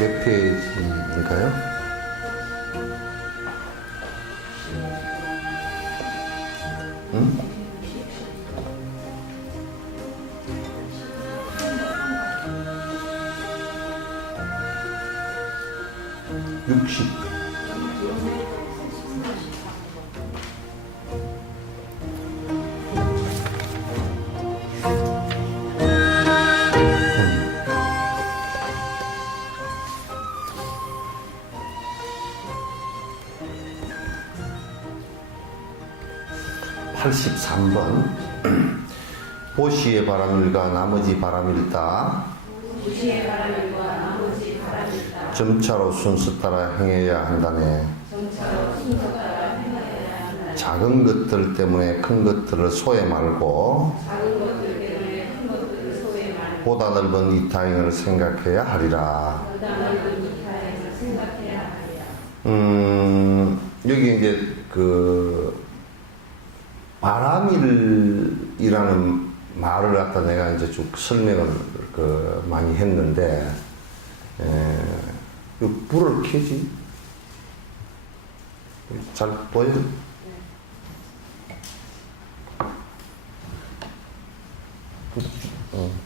몇 페이지인가요? 응? 60. (83번) 보시의 바람일과 나머지 바람일다. 보시의 바람일과 나머지 바람일다. 점차로 순서 따라 행해야 한다네. 점차로 순서 따라 행해야 한다네. 작은 것들 때문에 큰 것들을 소외 말고 작은 것들 때문에 큰 것들을 소외 말고 보다 넓은 이 타행을 생각해야 하리라. 보다 넓은 이 타행을 생각해야 하리라. 여기 이제 그 바람일이라는 말을 갖다 내가 이제 쭉 설명을 많이 했는데, 이 불을 켜지? 잘 보여?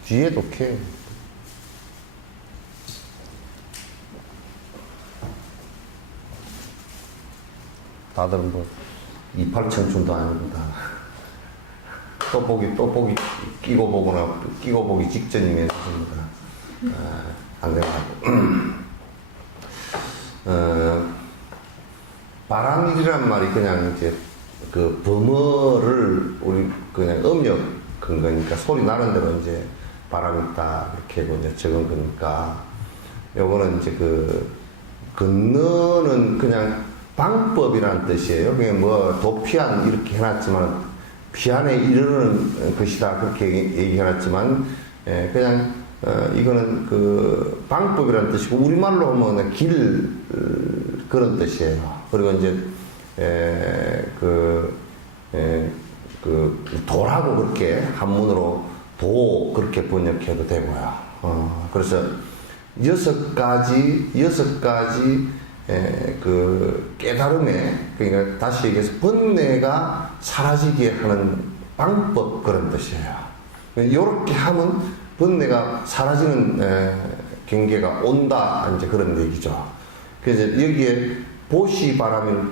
뒤에도 켜. 다들 뭐 이팔 청춘도 아닙니다. 또 보기 끼고 보거나 끼고 보기 직전이면 안 되고. 바람일이란 말이 그냥 이제 그 범어를 우리 그냥 음력 근 거니까 소리 나는 대로 이제 바람이 있다 이렇게 이제 적은 거니까 요거는 이제 그 건너는 그냥 방법이라는 뜻이에요. 그냥 뭐 도피한 이렇게 해놨지만 피안에 이르는 것이다 그렇게 얘기해놨지만 그냥 이거는 그 방법이라는 뜻이고 우리말로 하면 길 그런 뜻이에요. 그리고 이제 도라고 그렇게 한문으로 도 그렇게 번역해도 되고요. 그래서 여섯 가지 그 깨달음에 그러니까 다시 얘기해서 번뇌가 사라지게 하는 방법 그런 뜻이에요. 이렇게 하면 번뇌가 사라지는 경계가 온다 이제 그런 얘기죠. 그래서 여기에 보시바람을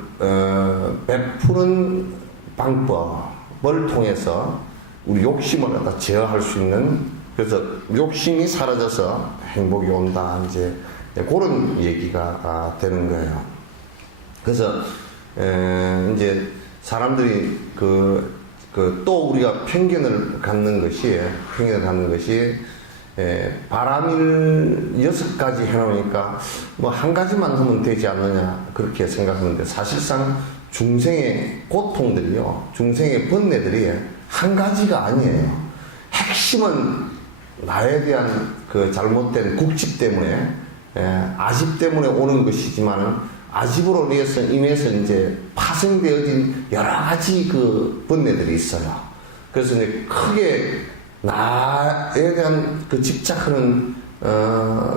베푸는 방법을 통해서 우리 욕심을 갖다 제어할 수 있는 그래서 욕심이 사라져서 행복이 온다 이제 그런 얘기가 되는 거예요. 그래서 이제 사람들이 또 우리가 편견을 갖는 것이 바람일 6가지 해놓으니까 뭐 한 가지만 하면 되지 않느냐 그렇게 생각하는데 사실상 중생의 고통들이요, 중생의 번뇌들이 한 가지가 아니에요. 핵심은 나에 대한 그 잘못된 국집 때문에 아집 때문에 오는 것이지만 아집으로 인해서 이제 파생되어진 여러 가지 그 번뇌들이 있어요. 그래서 이제 크게 나에 대한 그 집착하는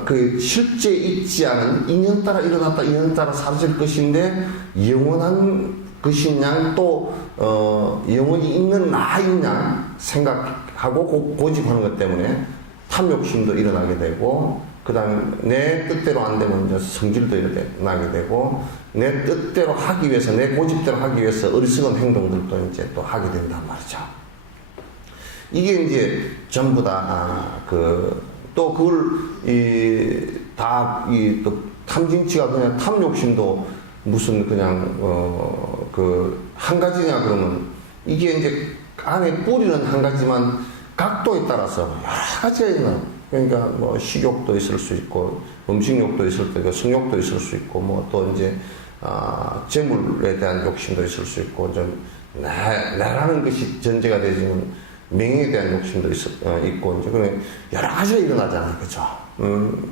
그 실제 있지 않은 인연 따라 일어났다 인연 따라 사라질 것인데 영원한 것이냐 또 영원히 있는 나이냐 생각하고 고집하는 것 때문에 탐욕심도 일어나게 되고 그 다음에 내 뜻대로 안 되면 이제 성질도 일어나게 되고 내 뜻대로 하기 위해서 내 고집대로 하기 위해서 어리석은 행동들도 이제 또 하게 된단 말이죠. 이게 이제 전부 다 또 그걸 또 탐진치가 그냥 탐욕심도 무슨 그냥 그 한 가지냐 그러면 이게 이제 안에 뿌리는 한 가지만 각도에 따라서 여러 가지가 있는. 그러니까 뭐 식욕도 있을 수 있고 음식욕도 있을 테고 성욕도 있을 수 있고 뭐 또 이제 재물에 대한 욕심도 있을 수 있고 좀 나라는 것이 전제가 되지만 명예에 대한 욕심도 있고 이제 그런 여러 가지가 일어나잖아요, 그렇죠?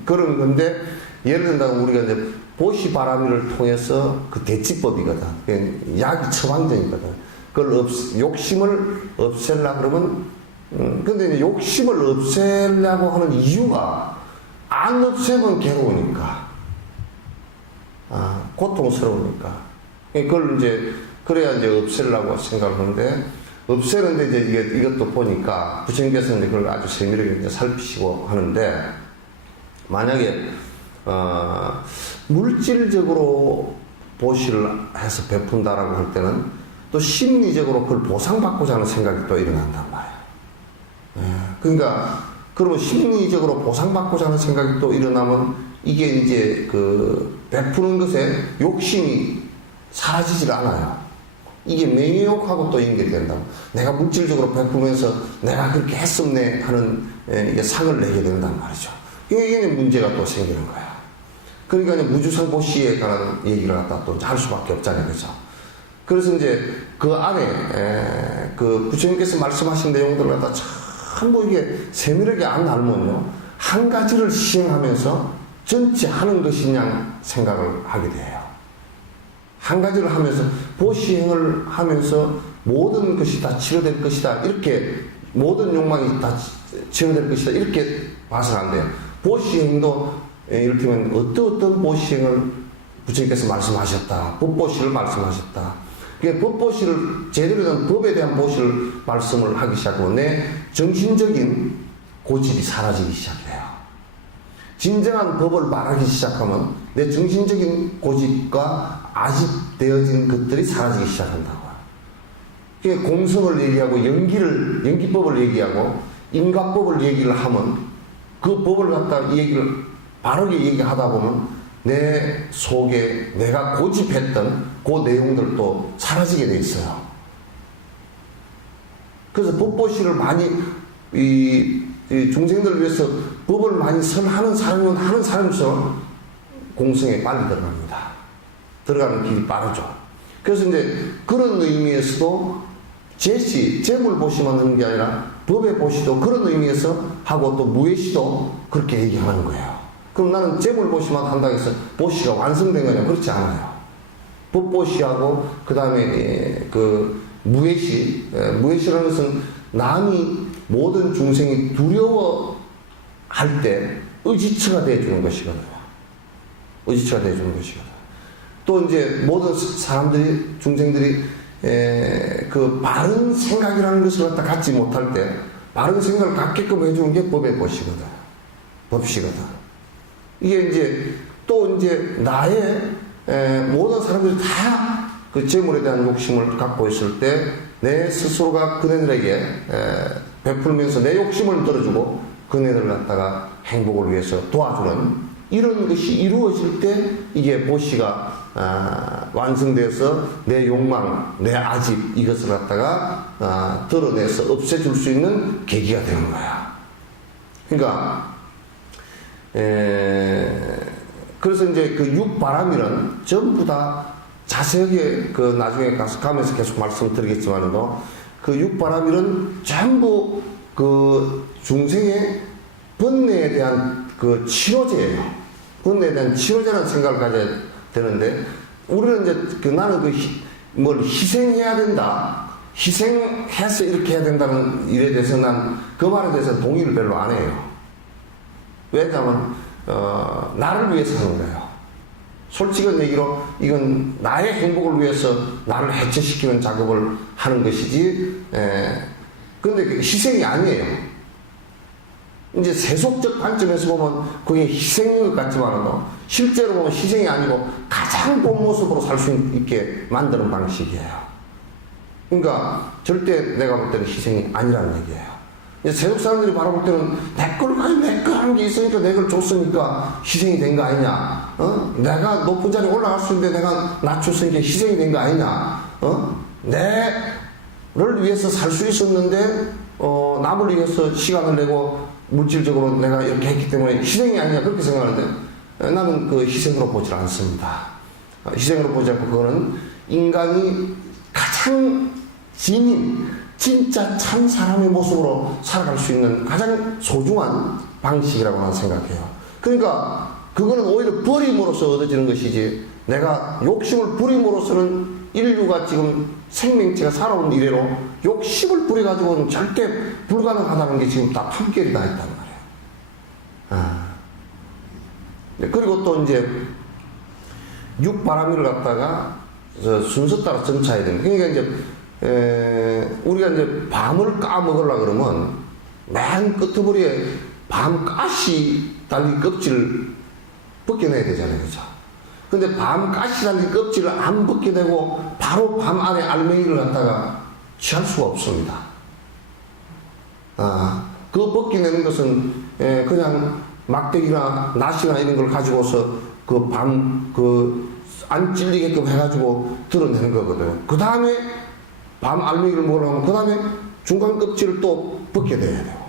그런 건데 예를 든다면 우리가 이제 보시바라미를 통해서 그 대치법이거든. 약이 처방전이거든. 그걸 욕심을 없애려 그러면 근데 이제 욕심을 없애려고 하는 이유가 안 없애면 괴로우니까. 고통스러우니까. 그걸 이제, 그래야 이제 없애려고 생각하는데, 없애는데 이제 이것도 보니까, 부처님께서는 이제 그걸 아주 세밀하게 이제 살피시고 하는데, 만약에, 물질적으로 보시를 해서 베푼다라고 할 때는, 또 심리적으로 그걸 보상받고자 하는 생각이 또 일어난단 말이에요. 그러니까, 그러면 심리적으로 보상받고자 하는 생각이 또 일어나면, 이게 이제 그 베푸는 것에 욕심이 사라지질 않아요. 이게 명예욕하고 또 연결된다. 내가 물질적으로 베푸면서 내가 그렇게 했었네 하는 이게 상을 내게 된단 말이죠. 이게 문제가 또 생기는 거야. 그러니까 이제 무주상보시에 관한 얘기를 갖다 또 할 수밖에 없잖아요. 그죠? 그래서 이제 그 안에 그 부처님께서 말씀하신 내용들을 갖다 전부 이게 세밀하게 안 알면요. 한 가지를 시행하면서 전체 하는 것이냐 생각을 하게 돼요. 한 가지를 하면서 보시행을 하면서 모든 것이 다 치료될 것이다. 이렇게 모든 욕망이 다 치료될 것이다. 이렇게 봐서는 안 돼요. 보시행도 이를테면 어떤 보시행을 부처님께서 말씀하셨다. 법보시를 말씀하셨다. 법보시를 제대로 된 법에 대한 보시를 말씀을 하기 시작하고 내 정신적인 고집이 사라지기 시작해요. 진정한 법을 말하기 시작하면 내 정신적인 고집과 아집되어진 것들이 사라지기 시작한다고. 공성을 얘기하고 연기법을 얘기하고 인과법을 얘기를 하면 그 법을 갖다 얘기를 바르게 얘기하다 보면 내 속에 내가 고집했던 그 내용들도 사라지게 돼 있어요. 그래서 법보시를 많이 이 중생들을 위해서 법을 많이 설하는 사람은 하는 사람처럼 공성에 빨리 들어갑니다. 들어가는 길이 빠르죠. 그래서 이제 그런 의미에서도 재물보시만 하는 게 아니라 법의 보시도 그런 의미에서 하고 또 무예시도 그렇게 얘기하는 거예요. 그럼 나는 재물보시만 한다고 해서 보시가 완성된 거냐? 그렇지 않아요. 법보시하고 그 다음에 그 무예시라는 것은 남이 모든 중생이 두려워할 때 의지처가 되어주는 것이거든요. 의지처가 되어주는 것이거든요. 또 이제 모든 사람들이, 중생들이 그 바른 생각이라는 것을 갖다 갖지 못할 때 바른 생각을 갖게끔 해주는 게 법의 보시거든. 법시거든. 이게 이제 또 이제 나의 모든 사람들이 다 그 재물에 대한 욕심을 갖고 있을 때 내 스스로가 그네들에게 베풀면서 내 욕심을 들어주고 그네들을 갖다가 행복을 위해서 도와주는 이런 것이 이루어질 때 이게 보시가 완성되어서 내 욕망, 내 아집 이것을 갖다가 드러내서 없애줄 수 있는 계기가 되는 거야. 그러니까 그래서 이제 그 육바람이는 전부 다 자세하게 그 나중에 가면서 계속 말씀드리겠지만도 그 육바람일은 전부 그 중생의 번뇌에 대한 그 치료제예요. 번뇌에 대한 치료제라는 생각을 가져야 되는데 우리는 이제 나는 뭘 희생해야 된다. 희생해서 이렇게 해야 된다는 일에 대해서 난 그 말에 대해서 동의를 별로 안 해요. 왜냐하면 나를 위해서 하는 거예요. 솔직한 얘기로 이건 나의 행복을 위해서 나를 해체시키는 작업을 하는 것이지 근데 희생이 아니에요. 이제 세속적 관점에서 보면 그게 희생인 것 같지만 실제로 보면 희생이 아니고 가장 본 모습으로 살 수 있게 만드는 방식이에요. 그러니까 절대 내가 볼 때는 희생이 아니라는 얘기예요. 세속 사람들이 바라볼 때는 내 걸 가지고 내 거 하는 게 있으니까 내 걸 줬으니까 희생이 된 거 아니냐? 내가 높은 자리에 올라갈 수 있는데 내가 낮췄으니까 희생이 된 거 아니냐? 내를 위해서 살 수 있었는데 남을 위해서 시간을 내고 물질적으로 내가 이렇게 했기 때문에 희생이 아니냐 그렇게 생각하는데 나는 그 희생으로 보질 않습니다. 희생으로 보지 않고 그거는 인간이 가장 진짜 참 사람의 모습으로 살아갈 수 있는 가장 소중한 방식이라고 나는 생각해요. 그러니까 그거는 오히려 버림으로써 얻어지는 것이지 내가 욕심을 부림으로써는 인류가 지금 생명체가 살아온 이래로 욕심을 부려가지고는 절대 불가능하다는 게 지금 다 판결이 나 있단 말이에요. 그리고 또 이제 육바라밀을 갖다가 순서 따라 점차해야 됩니다. 그러니까 이제 우리가 이제 밤을 까먹으려고 그러면 맨 끝머리에 밤 가시 달린 껍질을 벗겨내야 되잖아요. 그죠? 근데 밤 가시 달린 껍질을 안 벗겨내고 바로 밤 안에 알맹이를 갖다가 취할 수가 없습니다. 그거 벗겨내는 것은 그냥 막대기나 낫이나 이런 걸 가지고서 안 찔리게끔 해가지고 드러내는 거거든요. 그 다음에 밤 알맹이를 먹으려면 그 다음에 중간 껍질을 또 벗겨내야 돼요.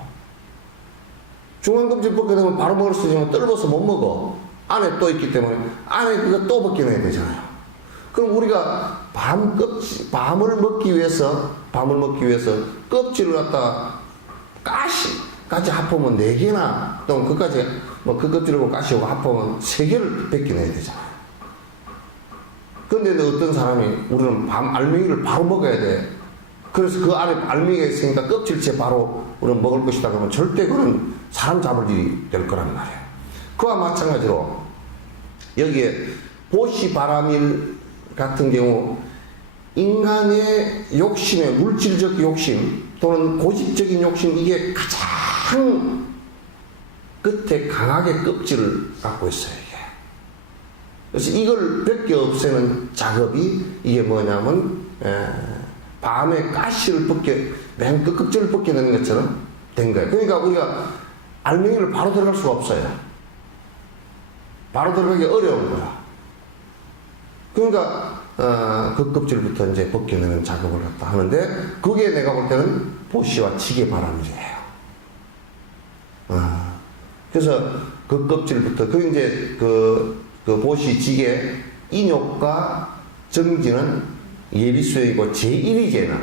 중간 껍질 벗겨내면 바로 먹을 수 있지만 떫어서 못 먹어. 안에 또 있기 때문에 안에 그거 또 벗겨내야 되잖아요. 그럼 우리가 밤을 먹기 위해서 껍질을 갖다가 가시까지 합하면 4개나 또는 그까지 그 껍질하고 가시하고 합하면 3개를 벗겨내야 되잖아요. 근데 어떤 사람이 우리는 밤 알맹이를 바로 먹어야 돼. 그래서 그 안에 알맹이가 있으니까 껍질째 바로 우리는 먹을 것이다 그러면 절대 그건 사람 잡을 일이 될 거란 말이에요. 그와 마찬가지로 여기에 보시바라밀 같은 경우 인간의 욕심의 물질적 욕심 또는 고집적인 욕심 이게 가장 끝에 강하게 껍질을 갖고 있어요. 이게. 그래서 이걸 벗겨 없애는 작업이 이게 뭐냐면 밤에 가시를 맨 끝 껍질을 벗겨내는 것처럼 된 거예요. 그러니까 우리가 알맹이를 바로 들어갈 수가 없어요. 바로 들어가기 어려운 거야. 그러니까 그 껍질부터 이제 벗겨내는 작업을 갖다 하는데 그게 내가 볼 때는 보시와 지게바라밀이에요. 그래서 그 껍질부터 이제 그 보시, 지게, 인욕과 정지는 예비수행이고 제1위계는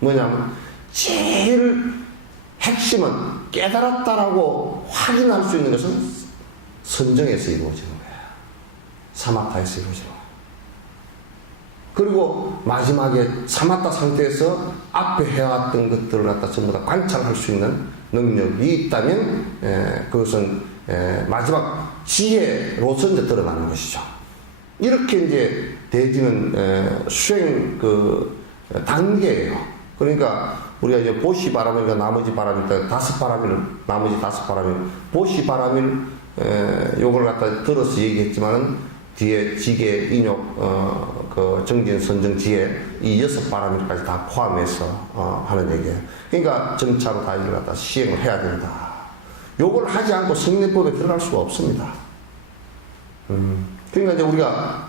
뭐냐면 제일 핵심은 깨달았다라고 확인할 수 있는 것은 선정에서 이루어지는 거야. 사마타에서 이루어지는 거야. 그리고 마지막에 사마타 상태에서 앞에 해왔던 것들을 갖다 전부 다 관찰할 수 있는 능력이 있다면 그것은 마지막 지혜로서 이제 드러나는 것이죠. 이렇게 이제 대지는 수행 단계예요. 그러니까 우리가 이제 보시바라밀과 나머지 바라밀, 나머지 5바라밀, 보시바라밀 요걸 갖다 들어서 얘기했지만은 뒤에 지계, 인욕, 정진, 선정, 지혜 이 6바라밀까지 다 포함해서 하는 얘기예요. 그러니까 점차로 다 이걸 갖다 시행을 해야 된다. 요걸 하지 않고 성례법에 들어갈 수가 없습니다. 그러니까 이제 우리가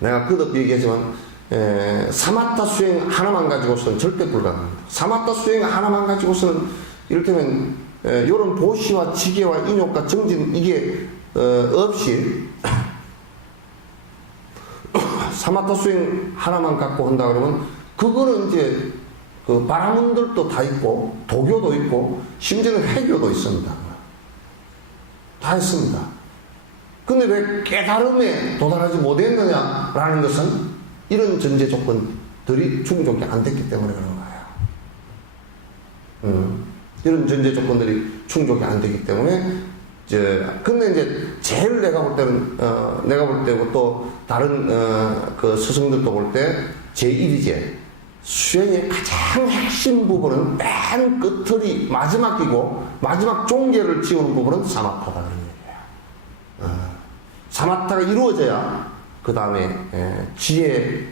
내가 거듭 얘기했지만 사마타 수행 하나만 가지고서는 절대 불가능합니다. 사마타 수행 하나만 가지고서는 이를테면 요런 보시와 지계와 인욕과 정진 이게 없이 사마타 수행 하나만 갖고 한다 그러면 그거는 이제 그 바라문들도 다 있고 도교도 있고 심지어는 해교도 있습니다. 다 있습니다. 근데 왜 깨달음에 도달하지 못했느냐라는 것은 이런 전제 조건들이 충족이 안 됐기 때문에 그런 거예요. 이런 전제 조건들이 충족이 안 되기 때문에 근데 이제 제일 내가 볼 때는 내가 볼 때고 또 다른 그 스승들도 볼 때 제1위제 수행의 가장 핵심 부분은 맨 끝들이 마지막이고 마지막 종계를 지우는 부분은 사마타다 그런 얘기예요. 사마타가 이루어져야 그 다음에 지혜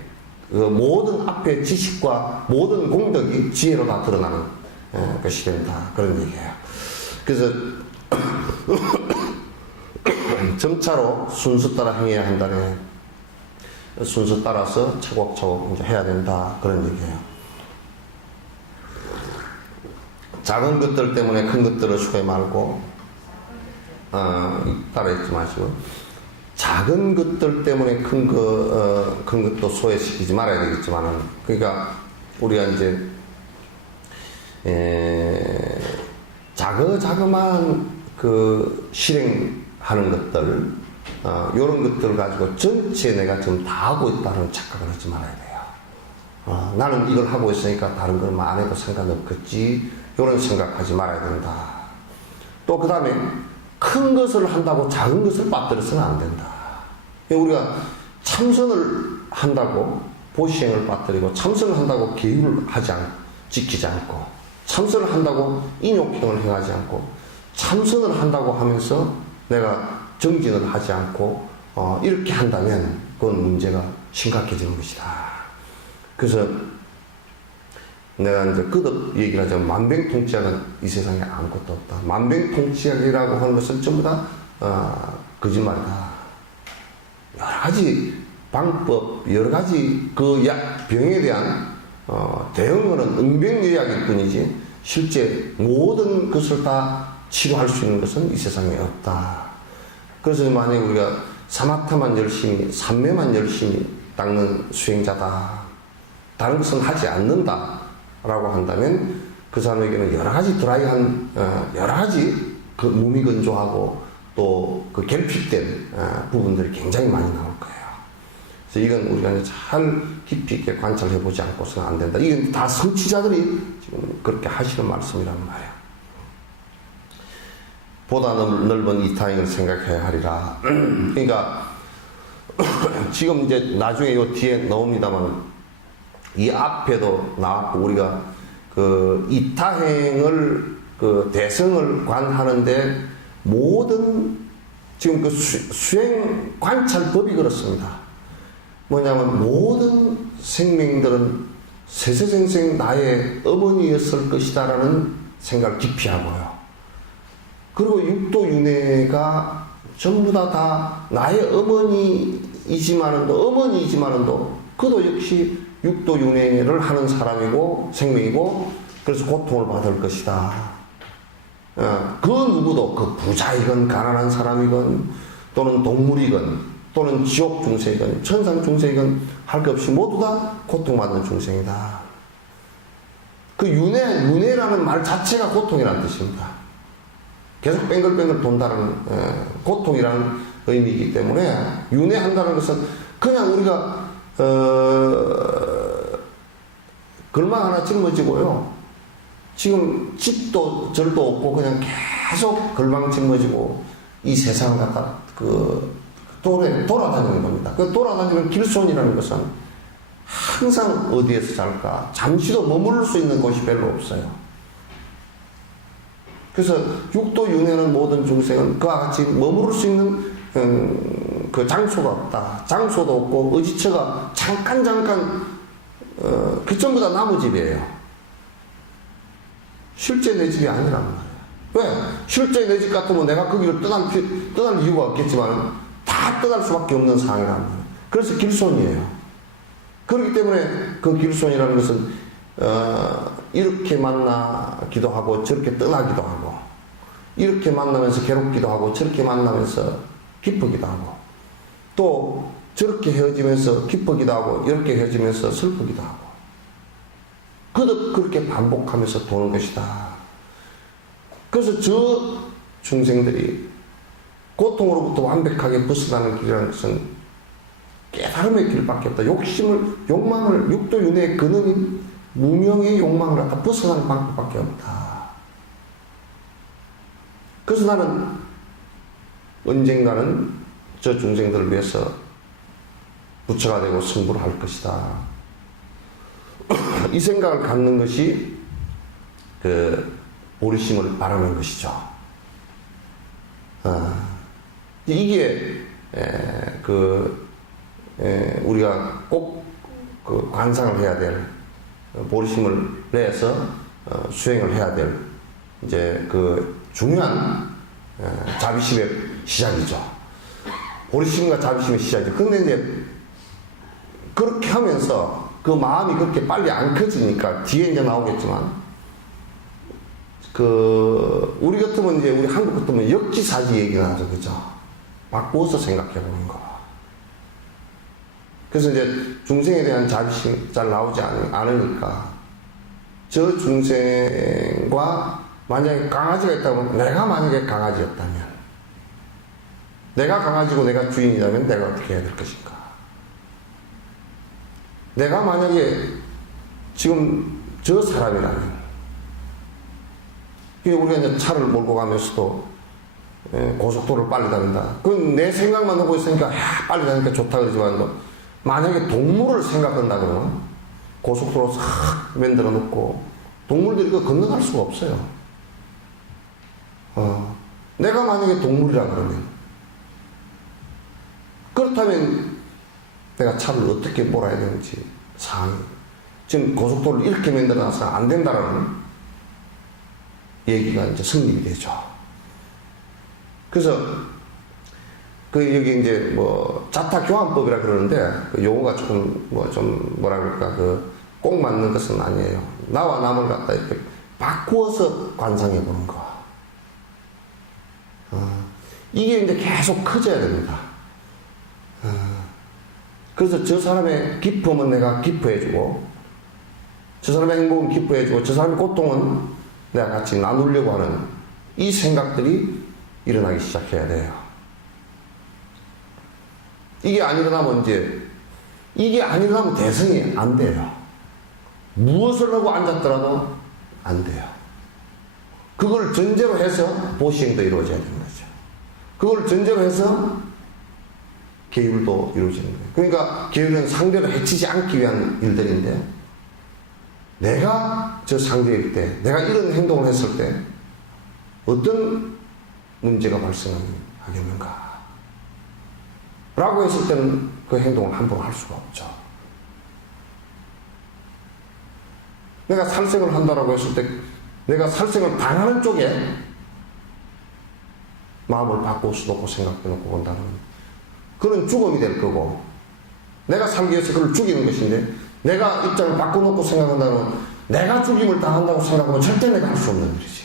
모든 앞에 지식과 모든 공덕이 지혜로 다 드러나는 것이 된다. 그런 얘기예요. 그래서 점차로 순서 따라 행해야 한다네. 순서 따라서 차곡차곡 이제 해야 된다. 그런 얘기예요. 작은 것들 때문에 큰 것들을 수혜 말고, 따라 읽지 마시고, 작은 것들 때문에 큰 것도 소외시키지 말아야 되겠지만은, 그러니까 우리가 이제 자그마한 그 실행하는 것들, 이런 것들 가지고 전체 내가 지금 다 하고 있다는 착각을 하지 말아야 돼요. 나는 이걸 하고 있으니까 다른 걸 안 해도 상관없겠지, 이런 생각하지 말아야 된다. 또 그 다음에 큰 것을 한다고 작은 것을 빠뜨려서는 안 된다. 우리가 참선을 한다고 보시행을 빠뜨리고, 참선을 한다고 계율을 지키지 않고, 참선을 한다고 인욕행을 행하지 않고, 참선을 한다고 하면서 내가 정진을 하지 않고 이렇게 한다면 그건 문제가 심각해지는 것이다. 그래서 내가 이제 거듭 얘기를 하자면 만병통치약은 이 세상에 아무것도 없다. 만병통치약이라고 하는 것은 전부 다 거짓말이다. 여러 가지 방법, 여러 가지 그 병에 대한 대응하는 응병의약일 뿐이지 실제 모든 것을 다 치료할 수 있는 것은 이 세상에 없다. 그래서 만약에 우리가 사마타만 열심히, 삼매만 열심히 닦는 수행자다, 다른 것은 하지 않는다 라고 한다면 그 사람에게는 여러 가지 드라이한, 여러 가지 그 몸이 건조하고 또 그 결핍된 부분들이 굉장히 많이 나올 거예요. 그래서 이건 우리가 이제 잘 깊이 있게 관찰해 보지 않고서는 안 된다. 이건 다 성취자들이 지금 그렇게 하시는 말씀이란 말이에요. 보다 넓은 이타행을 생각해야 하리라. 그러니까 지금 이제 나중에 요 뒤에 나옵니다만 이 앞에도 나왔고, 우리가 그 이타행을 그 대성을 관하는데 모든 지금 그 수행 관찰법이 그렇습니다. 뭐냐면 모든 생명들은 세세생생 나의 어머니였을 것이다라는 생각을 깊이 하고요. 그리고 육도윤회가 전부 다 나의 어머니이지만은도 그도 역시 육도윤회를 하는 사람이고 생명이고, 그래서 고통을 받을 것이다. 그 누구도 그 부자이건 가난한 사람이건 또는 동물이건 또는 지옥 중생이건 천상 중생이건 할 것 없이 모두 다 고통받는 중생이다. 그 윤회라는 말 자체가 고통이라는 뜻입니다. 계속 뱅글뱅글 돈다는 고통이라는 의미이기 때문에 윤회한다는 것은 그냥 우리가 걸망 하나 짊어지고요, 지금 집도 절도 없고 그냥 계속 걸망 짊어지고 이 세상을 갖다 돌아다니는 겁니다. 그 돌아다니는 길손이라는 것은 항상 어디에서 잘까, 잠시도 머무를 수 있는 곳이 별로 없어요. 그래서 육도윤회는 모든 중생은 그와 같이 머무를 수 있는 그 장소가 없다. 장소도 없고 의지처가 잠깐 그 전부 다 나무 집이에요. 실제 내 집이 아니란 말이에요. 왜? 실제 내 집 같으면 내가 거기를 떠날 이유가 없겠지만 다 떠날 수밖에 없는 상황이란 말이에요. 그래서 길손이에요. 그렇기 때문에 그 길손이라는 것은 이렇게 만나기도 하고 저렇게 떠나기도 하고, 이렇게 만나면서 괴롭기도 하고 저렇게 만나면서 기쁘기도 하고, 또 저렇게 헤어지면서 기쁘기도 하고 이렇게 헤어지면서 슬프기도 하고, 그렇게 반복하면서 도는 것이다. 그래서 저 중생들이 고통으로부터 완벽하게 벗어나는 길이라는 것은 깨달음의 길밖에 없다. 욕망을, 육도윤회의 근원인 무명의 욕망을 갖다 벗어나는 방법밖에 없다. 그래서 나는 언젠가는 저 중생들을 위해서 부처가 되고 승부를 할 것이다. 이 생각을 갖는 것이 그 보리심을 바라는 것이죠. 이게 우리가 꼭 그 관상을 해야 될, 보리심을 내서 수행을 해야 될 이제 그 중요한 자비심의 시작이죠. 보리심과 자비심의 시작이죠. 근데 이제 그렇게 하면서 그 마음이 그렇게 빨리 안 커지니까 뒤에 이제 나오겠지만 우리 같으면 이제 우리 한국 같으면 역지사지 얘기가 나죠. 그죠? 바꾸어서 생각해 보는 거. 그래서 이제 중생에 대한 자비심 잘 나오지 않으니까 저 중생과 만약에 강아지가 있다면 내가 만약에 강아지였다면 내가 강아지고 내가 주인이라면 내가 어떻게 해야 될 것인가. 내가 만약에 지금 저 사람이라면 우리가 이제 차를 몰고 가면서도 고속도로를 빨리 다닌다. 그건 내 생각만 하고 있으니까 빨리 다니니까 좋다 그러지만 만약에 동물을 생각한다 그러면 고속도로 싹 만들어 놓고 동물들이 그 건너갈 수가 없어요. 내가 만약에 동물이라 그러면 그렇다면 내가 차를 어떻게 몰아야 되는지 상황이 지금 고속도로를 이렇게 만들어 놔서 안 된다라는 얘기가 이제 성립이 되죠. 그래서 여기 이제 자타교환법이라 그러는데 그 용어가 조금 좀 뭐라 그럴까 꼭 맞는 것은 아니에요. 나와 남을 갖다 이렇게 바꾸어서 관상해 보는 거. 이게 이제 계속 커져야 됩니다. 그래서 저 사람의 기쁨은 내가 기뻐해주고, 저 사람의 행복은 기뻐해주고, 저 사람의 고통은 내가 같이 나누려고 하는 이 생각들이 일어나기 시작해야 돼요. 이게 안 일어나면 대성이 안 돼요. 무엇을 하고 앉았더라도 안 돼요. 그걸 전제로 해서 보시행도 이루어져야 되는 거죠. 그걸 전제로 해서 계율도 이루어지는 거예요. 그러니까 계율은 상대를 해치지 않기 위한 일들인데 내가 저 상대일 때, 내가 이런 행동을 했을 때 어떤 문제가 발생하겠는가 라고 했을 때는 그 행동을 함부로 할 수가 없죠. 내가 살생을 한다라고 했을 때 내가 살생을 당하는 쪽에 마음을 바꿀 수도 없고 생각해 놓고 본다는 그런 죽음이 될 거고, 내가 살기 위해서 그걸 죽이는 것인데 내가 입장을 바꿔놓고 생각한다면 내가 죽임을 당한다고 생각하면 절대 내가 할 수 없는 일이지.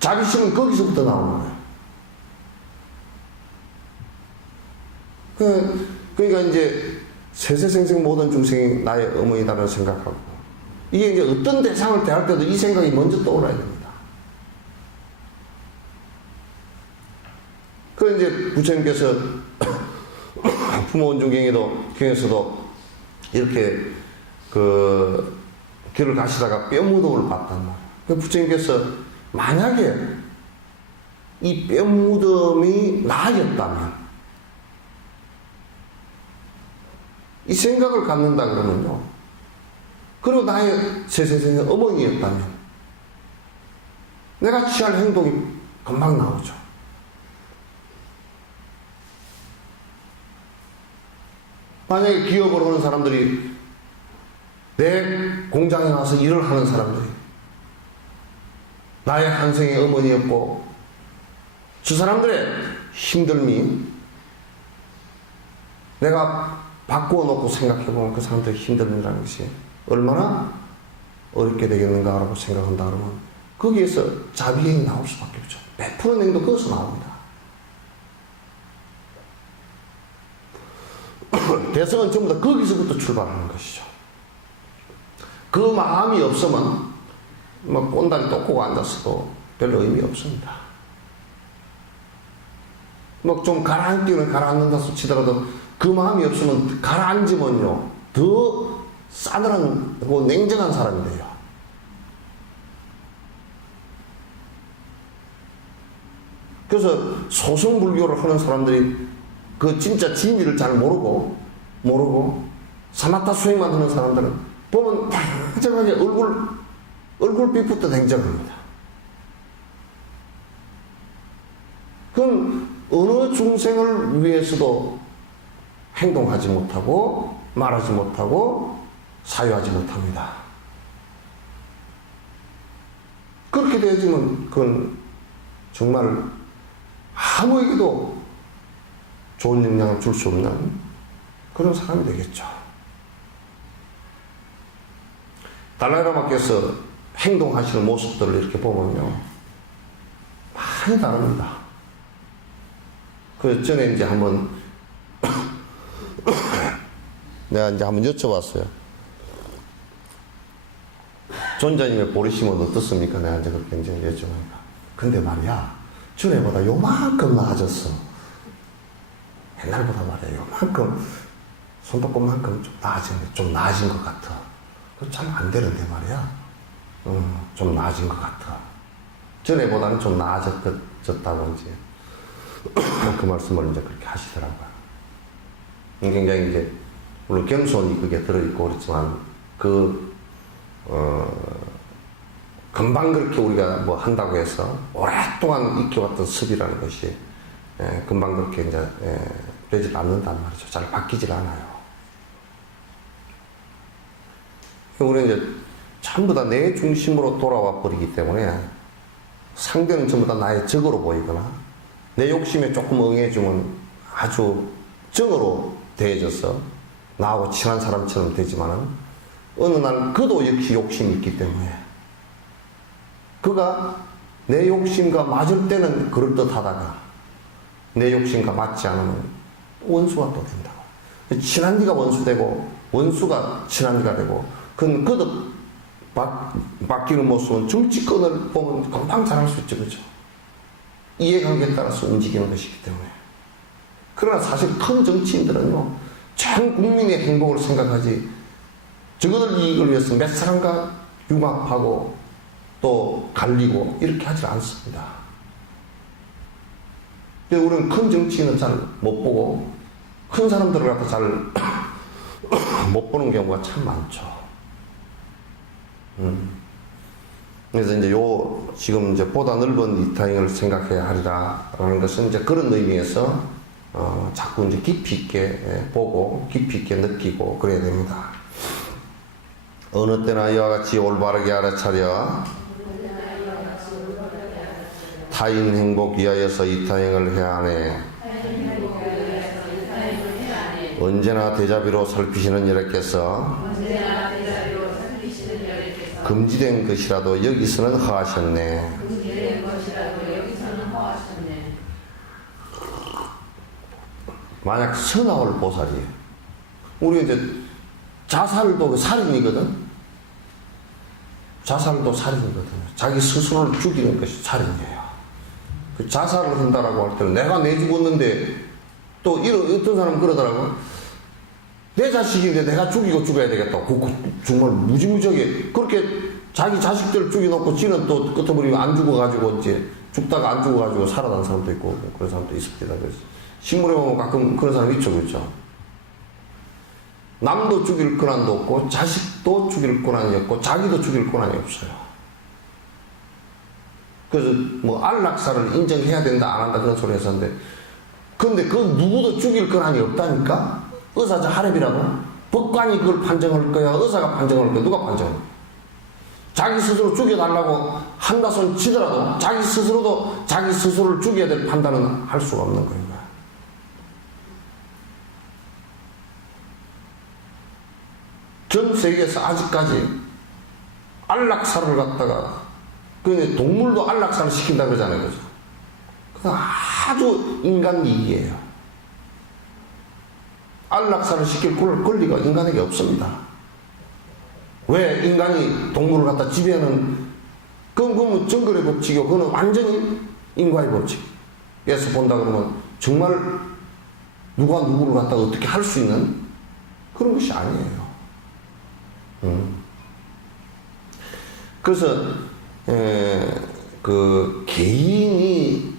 자비심은 거기서부터 나오는 거예요. 그러니까 이제 세세생생 모든 중생이 나의 어머니다라고 생각하고, 이게 이제 어떤 대상을 대할 때도 이 생각이 먼저 떠올라야 됩니다. 그 이제 부처님께서 부모 원중 경에서도 이렇게 길을 가시다가 뼈무덤을 봤단 말이에요. 그 부처님께서 만약에 이 뼈무덤이 나였다면, 이 생각을 갖는다 그러면요, 그리고 나의 세세생의 어머니였다면 내가 취할 행동이 금방 나오죠. 만약에 기업을 하는 사람들이, 내 공장에 와서 일을 하는 사람들이 나의 한생의 어머니였고, 저 사람들의 힘듦이 내가 바꾸어 놓고 생각해보면 그 사람들의 힘듦이라는 것이 얼마나 어렵게 되겠는가라고 생각한다 그러면 거기에서 자비행이 나올 수밖에 없죠. 100% 행도 거기서 나옵니다. 대성은 전부 다 거기서부터 출발하는 것이죠. 그 마음이 없으면 꼰다리 똑꼬고 앉았어도 별 의미 없습니다. 좀 가라앉기는 가라앉는다 치더라도 그 마음이 없으면 가라앉으면요 더 싸늘하고 냉정한 사람이 돼요. 그래서 소승불교를 하는 사람들이 그 진짜 진리를 잘 모르고 사마타 수행만 하는 사람들은 보면 냉정하게 얼굴빛부터 냉정합니다. 그럼 어느 중생을 위해서도 행동하지 못하고 말하지 못하고 사유하지 못합니다. 그렇게 되어지면 그건 정말 아무에게도 좋은 영향을 줄 수 없는 그런 사람이 되겠죠. 달라이라마께서 행동하시는 모습들을 이렇게 보면요, 많이 다릅니다. 그 전에 이제 한번 내가 이제 한번 여쭤봤어요. 존자님의 보리심은 어떻습니까? 내가 이제 그렇게 이제 여쭤보니까. 근데 말이야, 전에보다 요만큼 나아졌어. 옛날보다 말이야, 요만큼, 손톱끝만큼 좀 나아진 것 같아. 잘 안 되는데 말이야. 좀 나아진 것 같아. 전에보다는 좀 나아졌다고 이제 그 말씀을 이제 그렇게 하시더라고요. 굉장히 이제 물론 겸손이 그게 들어있고 그렇지만 금방 그렇게 우리가 뭐 한다고 해서 오랫동안 익혀왔던 습이라는 것이 금방 그렇게 이제 되질 않는단 말이죠. 잘 바뀌질 않아요. 우리는 이제 전부 다 내 중심으로 돌아와 버리기 때문에 상대는 전부 다 나의 적으로 보이거나 내 욕심에 조금 응해주면 아주 적으로 대해져서 나하고 친한 사람처럼 되지만은 어느 날 그도 역시 욕심이 있기 때문에 그가 내 욕심과 맞을 때는 그럴듯하다가 내 욕심과 맞지 않으면 원수가 또 된다고. 친한 네가 원수 되고 원수가 친한 네가 되고 그건 그도 바뀌는 모습은 정치권을 보면 금방 잘 알 수 있죠. 그죠? 이해관계에 따라서 움직이는 것이기 때문에. 그러나 사실 큰 정치인들은요, 전 국민의 행복을 생각하지 저것을 이익을 위해서 몇 사람과 융합하고 또 갈리고 이렇게 하지 않습니다. 근데 우리는 큰 정치인은 잘 못 보고 큰 사람들을 갖다 잘 못 보는 경우가 참 많죠. 그래서 이제 지금 이제 보다 넓은 이타잉을 생각해야 하리라라는 것은 이제 그런 의미에서 자꾸 이제 깊이 있게 보고 깊이 있게 느끼고 그래야 됩니다. 어느 때나 이와 같이 올바르게 알아차려 타인 행복 위하여서 이타행을 해야 하네. 언제나 대자비로 살피시는 여러께서 금지된 것이라도 여기서는 허하셨네. 만약 선하올 보살이에요. 우리 이제 자살도 살인이거든. 자살도 살인이거든요. 자기 스스로를 죽이는 것이 살인이에요. 그 자살을 한다라고 할 때는 내가 내 죽었는데 또 어떤 사람은 그러더라고. 내 자식인데 내가 죽이고 죽어야 되겠다고. 정말 무지무지하게 그렇게 자기 자식들 죽여놓고 지는 또 끝어버리면 안 죽어가지고 이제 죽다가 안 죽어가지고 살아난 사람도 있고 그런 사람도 있습니다. 그래서 신문에 보면 가끔 그런 사람 있죠. 그렇죠? 남도 죽일 권한도 없고 자식도 죽일 권한이 없고 자기도 죽일 권한이 없어요. 그래서 뭐 안락사를 인정해야 된다 안 한다 그런 소리 했었는데 근데 그 누구도 죽일 권한이 없다니까? 의사자 하랩이라고? 법관이 그걸 판정할 거야? 의사가 판정할 거야? 누가 판정할 거야? 자기 스스로 죽여달라고 한다손 치더라도 자기 스스로도 자기 스스로를 죽여야 될 판단은 할 수가 없는 거예요. 전 세계에서 아직까지 안락사를 갖다가 그 동물도 안락사를 시킨다 그러잖아요. 그죠? 그건 아주 인간 이익이에요. 안락사를 시킬 권리가 인간에게 없습니다. 왜 인간이 동물을 갖다 지배하는 그건 정글의 법칙이고 그건 완전히 인과의 법칙에서 본다 그러면 정말 누가 누구를 갖다가 어떻게 할 수 있는 그런 것이 아니에요. 그래서 그 개인이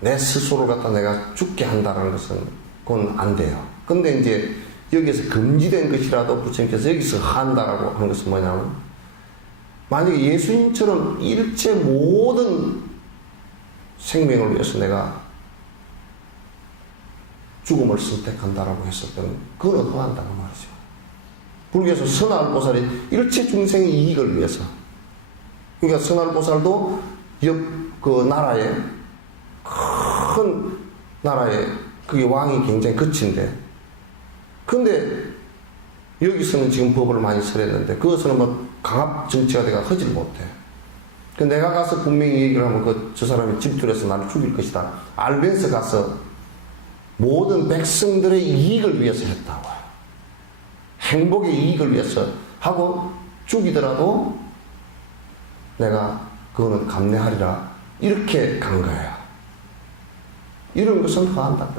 내 스스로를 갖다 내가 죽게 한다는 것은 그건 안 돼요. 근데 이제 여기에서 금지된 것이라도 부처님께서 여기서 한다라고 하는 것은 뭐냐면 만약에 예수님처럼 일체 모든 생명을 위해서 내가 죽음을 선택한다라고 했을 때는 그건 허한다고 말이죠. 불교에서 선하을 보살이 일체 중생의 이익을 위해서 그러니까 선할보살도 옆 그 나라에, 큰 나라에 그게 왕이 굉장히 거친데, 근데 여기서는 지금 법을 많이 설했는데 그것은 뭐 강압 정치가 돼가 하지를 못해. 그 내가 가서 분명히 얘기를 하면 저 사람이 집들여서 나를 죽일 것이다 알면서 가서 모든 백성들의 이익을 위해서 했다고요. 행복의 이익을 위해서 하고 죽이더라도 내가 그거는 감내하리라 이렇게 간 거예요. 이런 것은 허한다는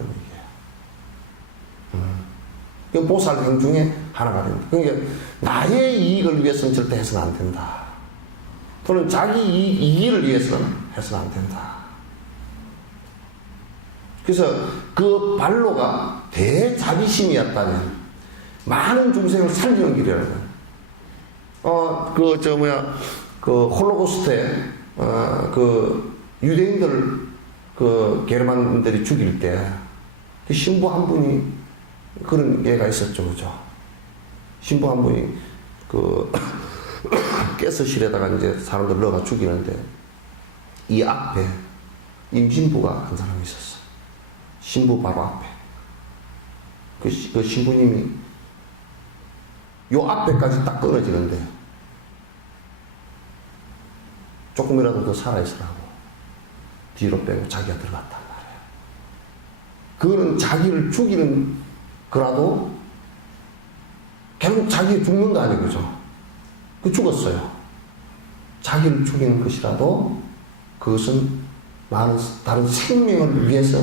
얘기예요. 보살행 중에 하나가 된다. 그러니까 나의 이익을 위해서는 절대 해서는 안 된다. 또는 자기 이익을 위해서는 해서는 안 된다. 그래서 그 발로가 대자비심이었다면 많은 중생을 살리는 길이라는 거예요. 그 홀로코스트에 그 유대인들 그 게르만들이 죽일 때 그 신부 한 분이 그런 예가 있었죠, 그죠? 신부 한 분이 그 가스실에다가 이제 사람들 넣어가 죽이는데 이 앞에 임신부가 한 사람이 있었어. 신부 바로 앞에. 그 신부님이 요 앞에까지 딱 끊어지는데 조금이라도 더 살아있으라고 뒤로 빼고 자기가 들어갔단 말이에요. 그거는 자기를 죽이는 거라도 결국 자기 죽는 거 아니고 그죠? 그 죽었어요. 자기를 죽이는 것이라도 그것은 많은 다른 생명을 위해서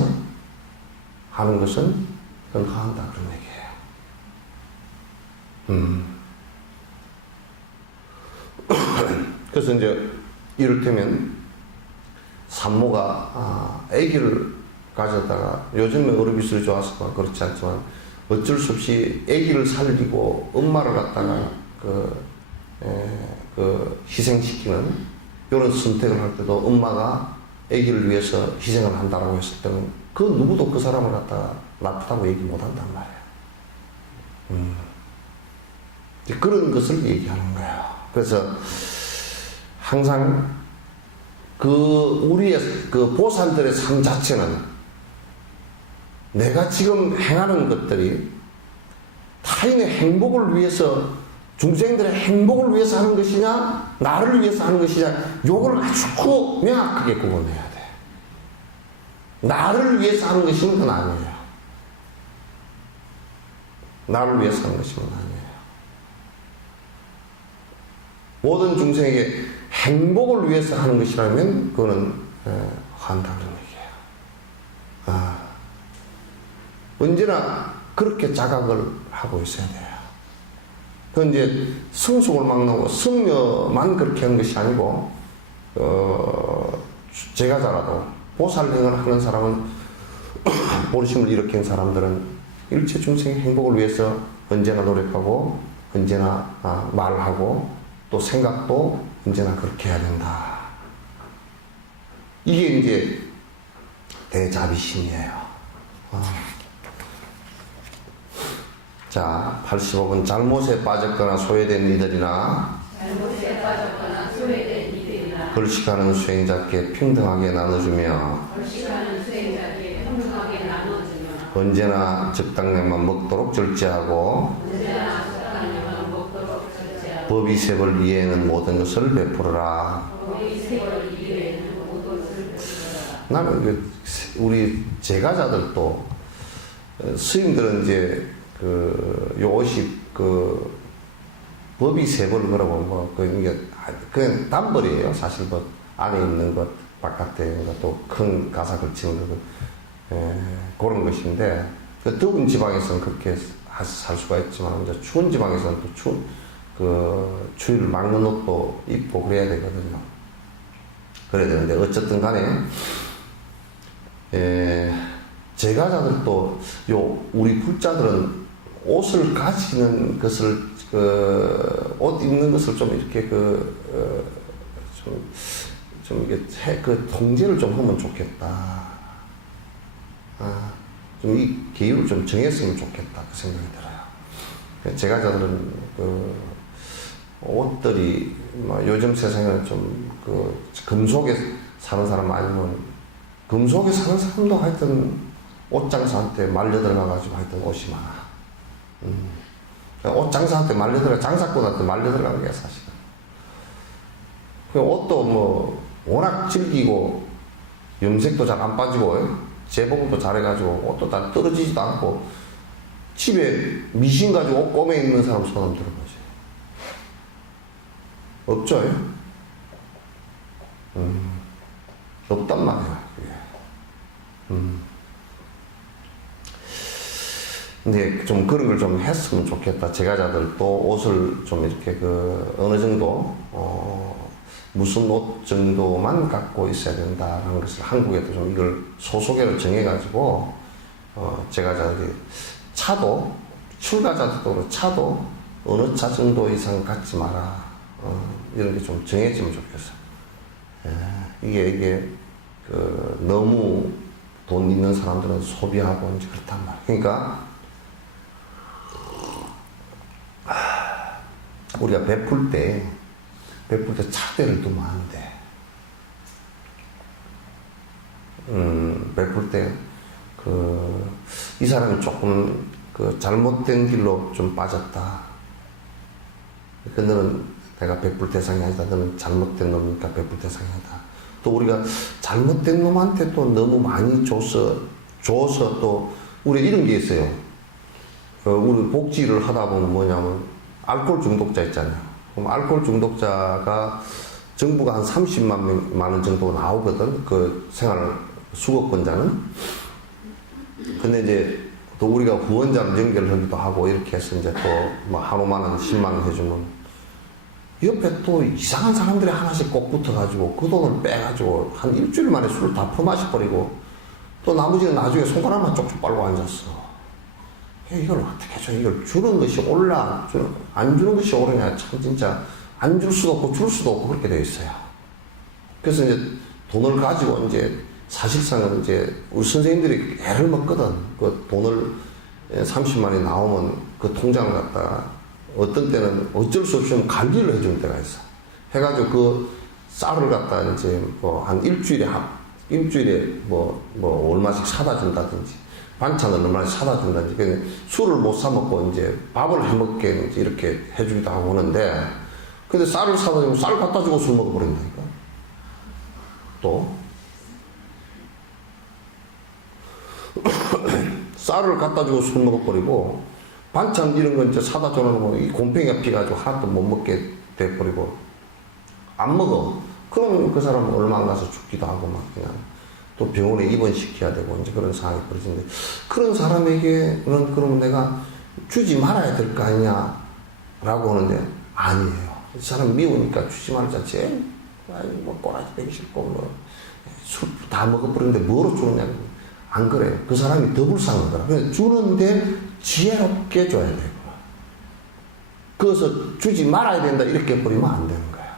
하는 것은 그건 한다 그런 얘기예요. 그래서 이제 이를테면 산모가 아기를 가졌다가 요즘에 의료기술이 좋아서 그렇지 않지만 어쩔 수 없이 아기를 살리고 엄마를 갖다가 희생시키는 이런 선택을 할 때도 엄마가 아기를 위해서 희생을 한다라고 했을 때는 그 누구도 그 사람을 갖다가 나쁘다고 얘기 못 한단 말이에요. 그런 것을 얘기하는 거예요. 그래서 항상 우리의 보살들의 삶 자체는 내가 지금 행하는 것들이 타인의 행복을 위해서, 중생들의 행복을 위해서 하는 것이냐, 나를 위해서 하는 것이냐, 요걸 아주 명확하게 구분해야 돼. 나를 위해서 하는 것이면 그건 아니에요. 나를 위해서 하는 것이면 아니에요. 모든 중생에게 행복을 위해서 하는 것이라면 그거는 한다 그런 얘기예요. 언제나 그렇게 자각을 하고 있어야 돼요. 그건 이제 성숙을 막론하고 성녀만 그렇게 하는 것이 아니고 제가자라도 보살행을 하는 사람은 보리심을 일으킨 사람들은 일체 중생의 행복을 위해서 언제나 노력하고 언제나 말하고 또 생각도 언제나 그렇게 해야 된다. 이게 이제 대자비심이에요. 자, 85번 잘못에 빠졌거나 소외된 이들이나 불식하는 수행자께 평등하게 나눠주며 언제나 적당량만 먹도록 절제하고 법이세벌 이외에는 모든 것을 베풀어라. 나는 우리 제가자들도 스님들은 이제 요 옷이 법이세벌 뭐라고 그냥 단벌이에요. 사실 뭐 안에 있는 것 바깥에 있는 것도 큰 가사 걸치는 것 그런 것인데 더운 지방에서는 그렇게 살 수가 있지만 이제 추운 지방에서는 또 추위를 막는 옷도 입고 그래야 되거든요. 그래야 되는데 어쨌든 간에 제가자들도 우리 불자들은 옷을 가지는 것을 옷 입는 것을 좀 이렇게 좀 이게 통제를 좀 하면 좋겠다. 좀 이 계율을 좀 정했으면 좋겠다 그 생각이 들어요. 제가자들은 옷들이 뭐 요즘 세상에는 좀 그 금속에 사는 사람 아니면 금속에 사는 사람도 하여튼 옷 장사한테 말려 들어가가지고 하여튼 옷이 많아. 옷 장사한테 말려 들어가 장사꾼한테 말려 들어간 게 사실은. 그 옷도 뭐 워낙 즐기고 염색도 잘 안 빠지고 재봉도 잘해가지고 옷도 다 떨어지지도 않고 집에 미신 가지고 옷 꼬매 입는 사람 손 한번 들어보세요. 없죠? 없단 말이야. 근데 좀 그런 걸 좀 했으면 좋겠다. 제가자들도 옷을 좀 이렇게 그 어느 정도 무슨 옷 정도만 갖고 있어야 된다라는 것을 한국에도 좀 이걸 소소계로 정해가지고 제가자들이 차도 출가자들도 차도 어느 차 정도 이상 갖지 마라. 이런 게 좀 정해지면 좋겠어. 이게 그 너무 돈 있는 사람들은 소비하고 이제 그렇단 말이야. 그러니까 우리가 베풀 때 차별을 두면 안 돼. 베풀 때 이 사람이 조금 그 잘못된 길로 좀 빠졌다. 그 너는 내가 베풀 대상이 아니다. 너는 잘못된 놈이니까 베풀 대상이 아니다. 또 우리가 잘못된 놈한테 또 너무 많이 줘서 또 우리 이런 게 있어요. 우리 복지를 하다 보면 뭐냐면 알코올 중독자 있잖아요. 그럼 알코올 중독자가 정부가 한 30만 원 정도 나오거든. 그 생활 수급권자는. 근데 이제 또 우리가 후원자를 연결하기도 하고 이렇게 해서 이제 또 뭐 한 5만 원, 10만 원 해주면 옆에 또 이상한 사람들이 하나씩 꼭 붙어가지고 그 돈을 빼가지고 한 일주일 만에 술을 다 퍼마셔버리고 또 나머지는 나중에 손가락만 쪽쪽 빨고 앉았어. 이걸 어떻게 줘? 이걸 주는 것이 옳나? 안 주는 것이 옳으냐? 참 진짜 안 줄 수도 없고 줄 수도 없고 그렇게 되어 있어요. 그래서 이제 돈을 가지고 이제 사실상은 이제 우리 선생님들이 애를 먹거든. 그 돈을 30만 원이 나오면 그 통장을 갖다가 어떤 때는 어쩔 수 없이 관리를 해주는 때가 있어. 해가지고 그 쌀을 갖다 이제 뭐 한 일주일에 뭐 얼마씩 사다 준다든지 반찬을 얼마씩 사다 준다든지 그냥 술을 못 사 먹고 이제 밥을 해 먹게 이제 이렇게 해주기도 하고 오는데 근데 쌀을 사다 주면 쌀 갖다 주고 술 먹어버린다니까. 또 쌀을 갖다 주고 술 먹어버리고 반찬 이런 거 이제 사다 줘놓으면 이 곰팡이가 피가지고 하나도 못 먹게 돼버리고 안 먹어. 그러면 그 사람은 얼마 안 가서 죽기도 하고 막 그냥 또 병원에 입원시켜야 되고 이제 그런 상황이 벌어지는데 그런 사람에게 그러면 내가 주지 말아야 될 거 아니냐 라고 하는데 아니에요. 이 사람 미우니까 주지 말자. 쟤 뭐 꼬라지 빼기 싫고 뭐 술 다 먹어버리는데 뭐로 주느냐. 안 그래요. 그 사람이 더 불쌍하더라. 그래서 주는데 지혜롭게 줘야 되고. 그래서 주지 말아야 된다 이렇게 버리면 안 되는 거야.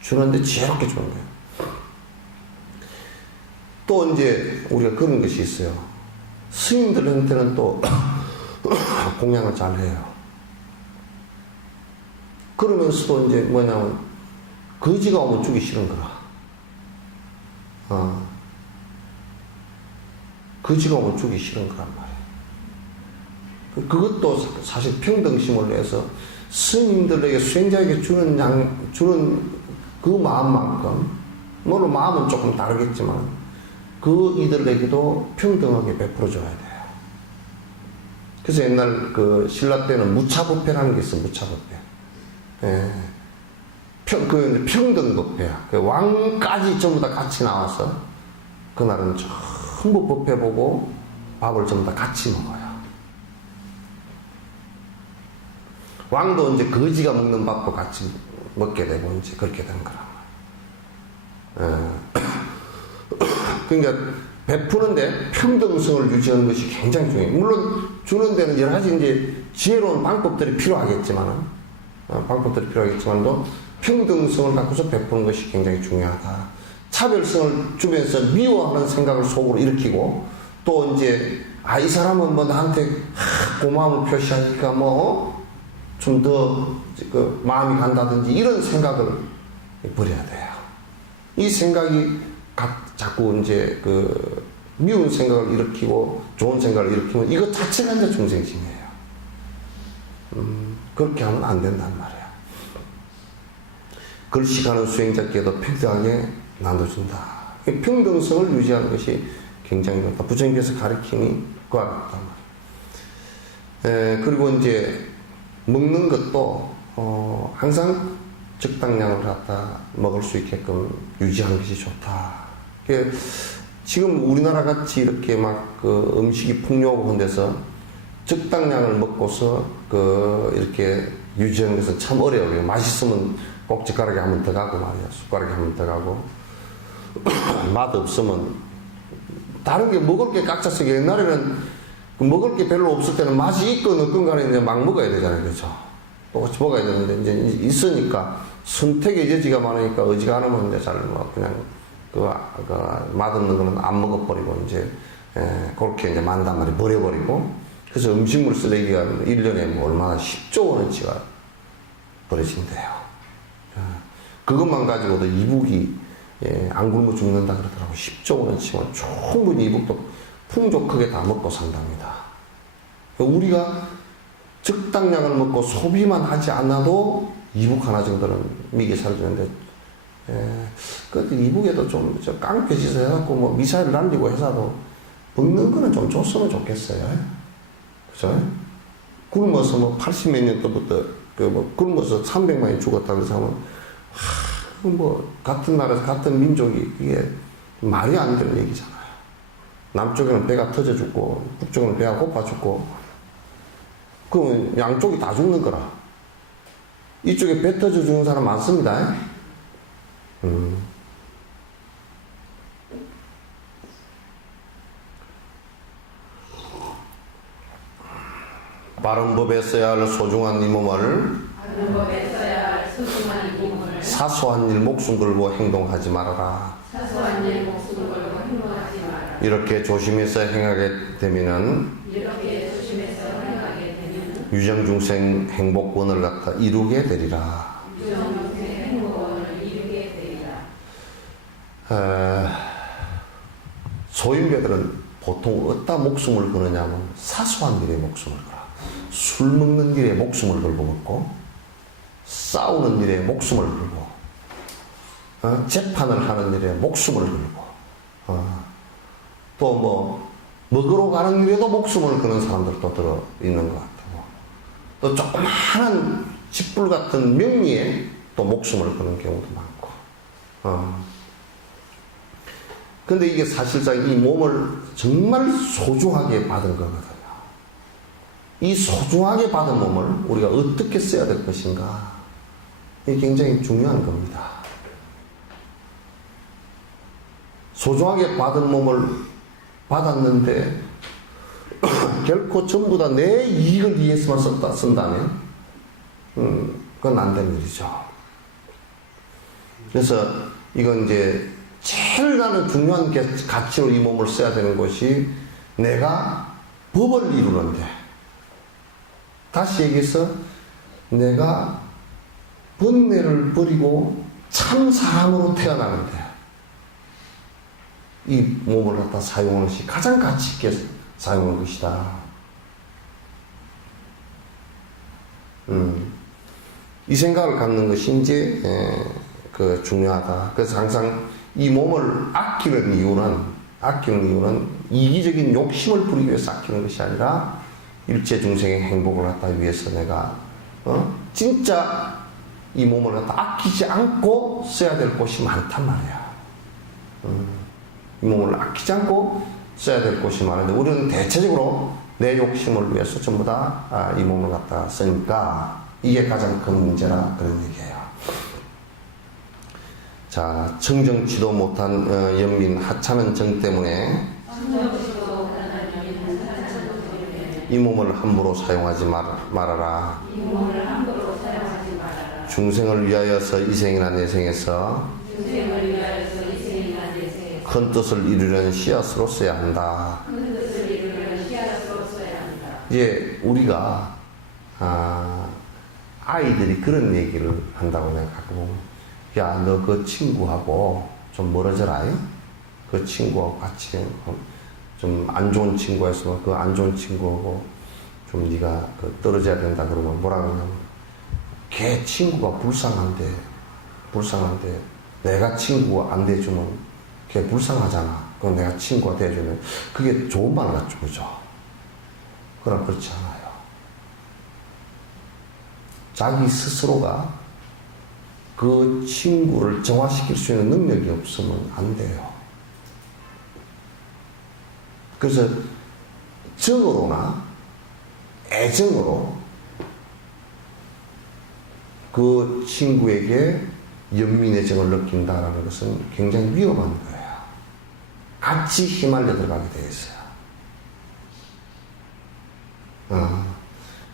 주는데 지혜롭게 주는 거야. 또 이제 우리가 그런 것이 있어요. 스님들한테는 또 공양을 잘 해요. 그러면서도 이제 뭐냐면 거지가 오면 주기 싫은 거라. 거지가 오면 주기 싫은 거란 말이에요. 그것도 사실 평등심을 내서 스님들에게 수행자에게 주는 그 마음만큼 물론 마음은 조금 다르겠지만 그 이들에게도 평등하게 베풀어줘야 돼요. 그래서 옛날 그 신라 때는 무차법회라는 게 있어. 무차법회. 예. 평등법회야. 그 왕까지 전부 다 같이 나와서 그날은 전부 법회 보고 밥을 전부 다 같이 먹어요. 왕도 이제 거지가 먹는 밥도 같이 먹게 되고 이제 그렇게 되는 거란 말이에요. 그러니까 베푸는데 평등성을 유지하는 것이 굉장히 중요해요. 물론 주는 데는 여러 가지 이제 지혜로운 방법들이 필요하겠지만도 평등성을 갖고서 베푸는 것이 굉장히 중요하다. 차별성을 주면서 미워하는 생각을 속으로 일으키고 또 이제 이 사람은 뭐 나한테 고마움을 표시하니까 뭐 좀 더 그 마음이 간다든지 이런 생각을 버려야 돼요. 이 생각이 자꾸 이제 그 미운 생각을 일으키고 좋은 생각을 일으키면 이것 자체가 이제 중생심이에요. 그렇게 하면 안 된단 말이에요. 글씨가는 수행자께도 평등하게 나눠준다. 평등성을 유지하는 것이 굉장히 좋다. 부처님께서 가르치니 그와 같단 말이에요. 그리고 이제 먹는 것도 항상 적당량을 갖다 먹을 수 있게끔 유지하는 것이 좋다. 지금 우리나라 같이 이렇게 막 그 음식이 풍요하고 한 데서 적당량을 먹고서 이렇게 유지하는 것은 참 어려워요. 맛있으면 꼭 젓가락에 한 번 더 가고 말이야. 숟가락에 한 번 더 가고. 맛 없으면 다른 게 먹을 게 깍졌어요. 옛날에는 먹을 게 별로 없을 때는 맛이 있건 없건 간에 이제 막 먹어야 되잖아요. 그렇죠? 똑같이 먹어야 되는데 이제 있으니까 선택의 여지가 많으니까 어지간하면 이제 잘 그냥 맛없는 거는 안 먹어버리고 이제 그렇게 이제 만단 말이 버려버리고 그래서 음식물 쓰레기가 1년에 뭐 얼마나 10조 원어치가 버려진대요. 그것만 가지고도 이북이 안 굶어 죽는다 그러더라고. 10조 원어치면 충분히 이북도 풍족하게 다 먹고 산답니다. 우리가 적당량을 먹고 소비만 하지 않아도 이북 하나 정도는 미개 살아주는데 그래도 이북에도 좀 깡패 짓을 해갖고 뭐 미사일 날리고 해서도 먹는 거는 좀 줬으면 좋겠어요. 그죠? 굶어서 뭐 80몇 년도부터 굶어서 300만이 죽었다 그래서 하면 뭐 같은 나라에서 같은 민족이 이게 말이 안 되는 얘기잖아요. 남쪽에는 배가 터져 죽고 북쪽에는 배가 고파 죽고 그러면 양쪽이 다 죽는 거라. 이쪽에 배 터져 죽는 사람 많습니다. 바른 법에 써야 할 소중한 이 몸을 사소한 일 목숨 걸고 행동하지 말아라. 이렇게 조심해서 행하게 되면은 유정중생 행복권을 갖다 이루게 되리라. 소인배들은 보통 어디다 목숨을 거느냐면 사소한 일에 목숨을 걸어. 술 먹는 일에 목숨을 걸고 먹고 싸우는 일에 목숨을 걸고 재판을 하는 일에 목숨을 걸고 또 뭐 먹으러 가는 일에도 목숨을 거는 사람들도 들어있는 것 같고 또 조그마한 짓불 같은 명리에 또 목숨을 거는 경우도 많고 근데 이게 사실상 이 몸을 정말 소중하게 받은 거거든요. 이 소중하게 받은 몸을 우리가 어떻게 써야 될 것인가 이게 굉장히 중요한 겁니다. 소중하게 받은 몸을 받았는데 결코 전부 다 내 이익을 위해서만 쓴다면 그건 안 되는 일이죠. 그래서 이건 이제 제일 나는 중요한 가치로 이 몸을 써야 되는 것이 내가 법을 이루는데 다시 얘기해서 내가 번뇌를 버리고 참 사람으로 태어나는데 이 몸을 갖다 사용하는 것이 가장 가치 있게 사용하는 것이다. 이 생각을 갖는 것이 이제 중요하다. 그래서 항상 이 몸을 아끼는 이유는 이기적인 욕심을 부리기 위해서 아끼는 것이 아니라 일체 중생의 행복을 갖다 위해서 내가 진짜 이 몸을 갖다 아끼지 않고 써야 될 곳이 많단 말이야. 이 몸을 아끼지 않고 써야 될 곳이 많은데 우리는 대체적으로 내 욕심을 위해서 전부 다 이 몸을 갖다 쓰니까 이게 가장 큰 문제라 그런 얘기예요. 자, 청정치도 못한 연민 하찮은 정 때문에 이 몸을 함부로 사용하지 말아라. 중생을 위하여서 이생이나 내생에서 큰 뜻을 이루려는 씨앗으로 써야 한다. 이제 우리가 아이들이 그런 얘기를 한다고 내가 가끔 보면, 야, 너 그 친구하고 좀 멀어져라. 그 친구하고 같이 좀 안 좋은 친구가 있으면 그 안 좋은 친구하고 좀 네가 그 떨어져야 된다 그러면 뭐라 그러냐면, 걔 친구가 불쌍한데 내가 친구가 안 돼주면 걔 불쌍하잖아. 그럼 내가 친구가 돼주면 그게 좋은 말 같죠, 그죠? 그러나 그렇지 않아요. 자기 스스로가 그 친구를 정화시킬 수 있는 능력이 없으면 안 돼요. 그래서 정으로나 애정으로 그 친구에게 연민의 정을 느낀다라는 것은 굉장히 위험한 거예요. 같이 휘말려 들어가게 되어 있어요.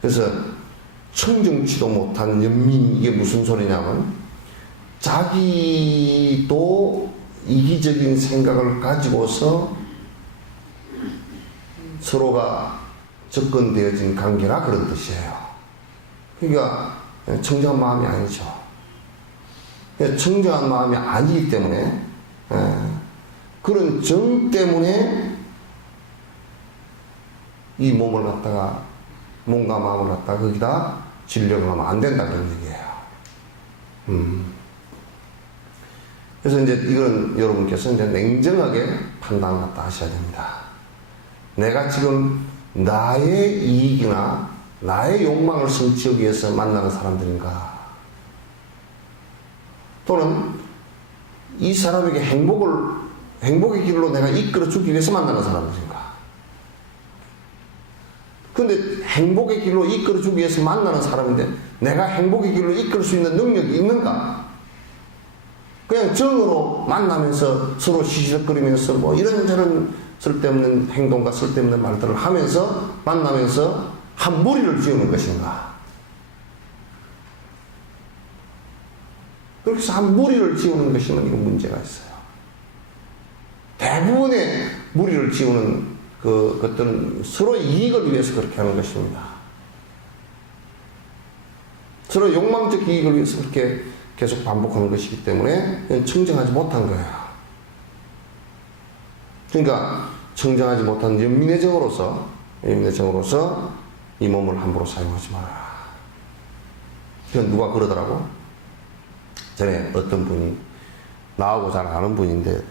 그래서 청정치도 못한 연민, 이게 무슨 소리냐면 자기도 이기적인 생각을 가지고서 서로가 접근되어진 관계라 그런 뜻이에요. 그러니까 청정한 마음이 아니죠. 청정한 마음이 아니기 때문에 그런 정 때문에 이 몸을 갖다가 몸과 마음을 갖다가 거기다 지려고 하면 안 된다 그런 얘기예요. 그래서 이제 이건 여러분께서 이제 냉정하게 판단을 갖다 하셔야 됩니다. 내가 지금 나의 이익이나 나의 욕망을 성취하기 위해서 만나는 사람들인가? 또는 이 사람에게 행복의 길로 내가 이끌어 주기 위해서 만나는 사람들인가? 근데 행복의 길로 이끌어 주기 위해서 만나는 사람인데 내가 행복의 길로 이끌 수 있는 능력이 있는가? 그냥 정으로 만나면서 서로 시시덕거리면서 뭐 이런저런 쓸데없는 행동과 쓸데없는 말들을 하면서 만나면서 한 무리를 지우는 것인가? 그렇게 해서 한 무리를 지우는 것이면 이건 문제가 있어요. 대부분의 무리를 지우는 것들은 서로 이익을 위해서 그렇게 하는 것입니다. 서로 욕망적 이익을 위해서 그렇게 계속 반복하는 것이기 때문에 청정하지 못한 거예요. 그러니까 청정하지 못한 연민의 정으로서 이 몸을 함부로 사용하지 말아라. 누가 그러더라고? 전에 어떤 분이 나하고 잘 아는 분인데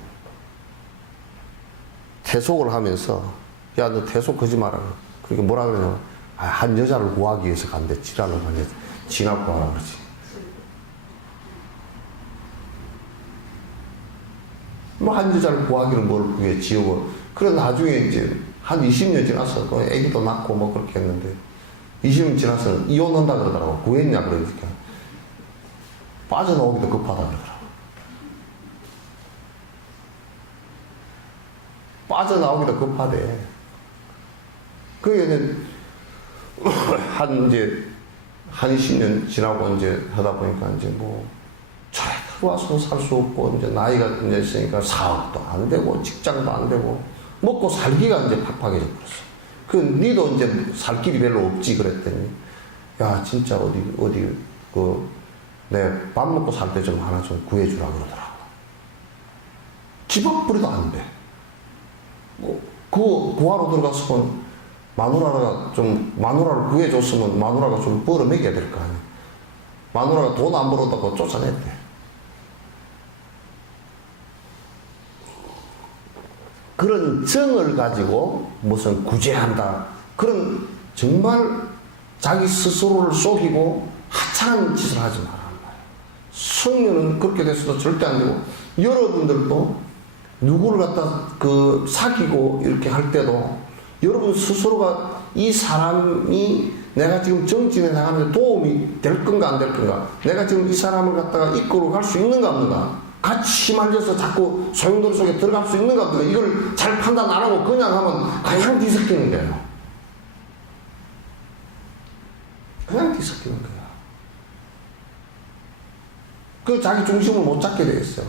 태속을 하면서 야, 너 태속 거지 마라. 그러니까 뭐라 그러냐면 한 여자를 구하기 위해서 간대. 지랄을 하냐. 지나 구하라 그러지. 뭐 한 여자를 구하기는 뭘 구해 지우고. 그래 나중에 이제 한 20년 지나서 애기도 낳고 뭐 그렇게 했는데 20년 지나서 이혼한다 그러더라고. 구했냐 그러니까 빠져나오기도 급하다 그러더라고. 빠져나오기도 급하대. 그게 이제 한 20년 지나고 이제 하다 보니까 이제 뭐 차에 들어와서 살 수 없고 이제 나이가 이제 있으니까 사업도 안 되고 직장도 안 되고 먹고 살기가 이제 팍팍해져 버렸어. 그 니도 이제 살 길이 별로 없지 그랬더니 야 진짜 어디 내 밥 먹고 살 때 좀 하나 좀 구해주라 그러더라고. 집 앞부리도 안 돼. 뭐 그거 구하러 들어갔으면 마누라를 구해줬으면 마누라가 좀 벌어먹여야 될 거 아니야. 마누라가 돈 안 벌었다고 쫓아냈대. 그런 정을 가지고 무슨 구제한다. 그런 정말 자기 스스로를 속이고 하찮은 짓을 하지 말란 말이에요. 성녀는 그렇게 돼서도 절대 안 되고, 여러분들도 누구를 갖다 사귀고 이렇게 할 때도 여러분 스스로가 이 사람이 내가 지금 정진해 나가는데 도움이 될 건가 안 될 건가, 내가 지금 이 사람을 갖다가 이끌어 갈 수 있는가 없는가, 같이 휘말려서 자꾸 소용돌이 속에 들어갈 수 있는가 없는가, 이걸 잘 판단 안 하고 그냥 하면 그냥 뒤섞이는 거예요. 그냥 뒤섞이는 거야. 그 자기 중심을 못 잡게 되겠어요.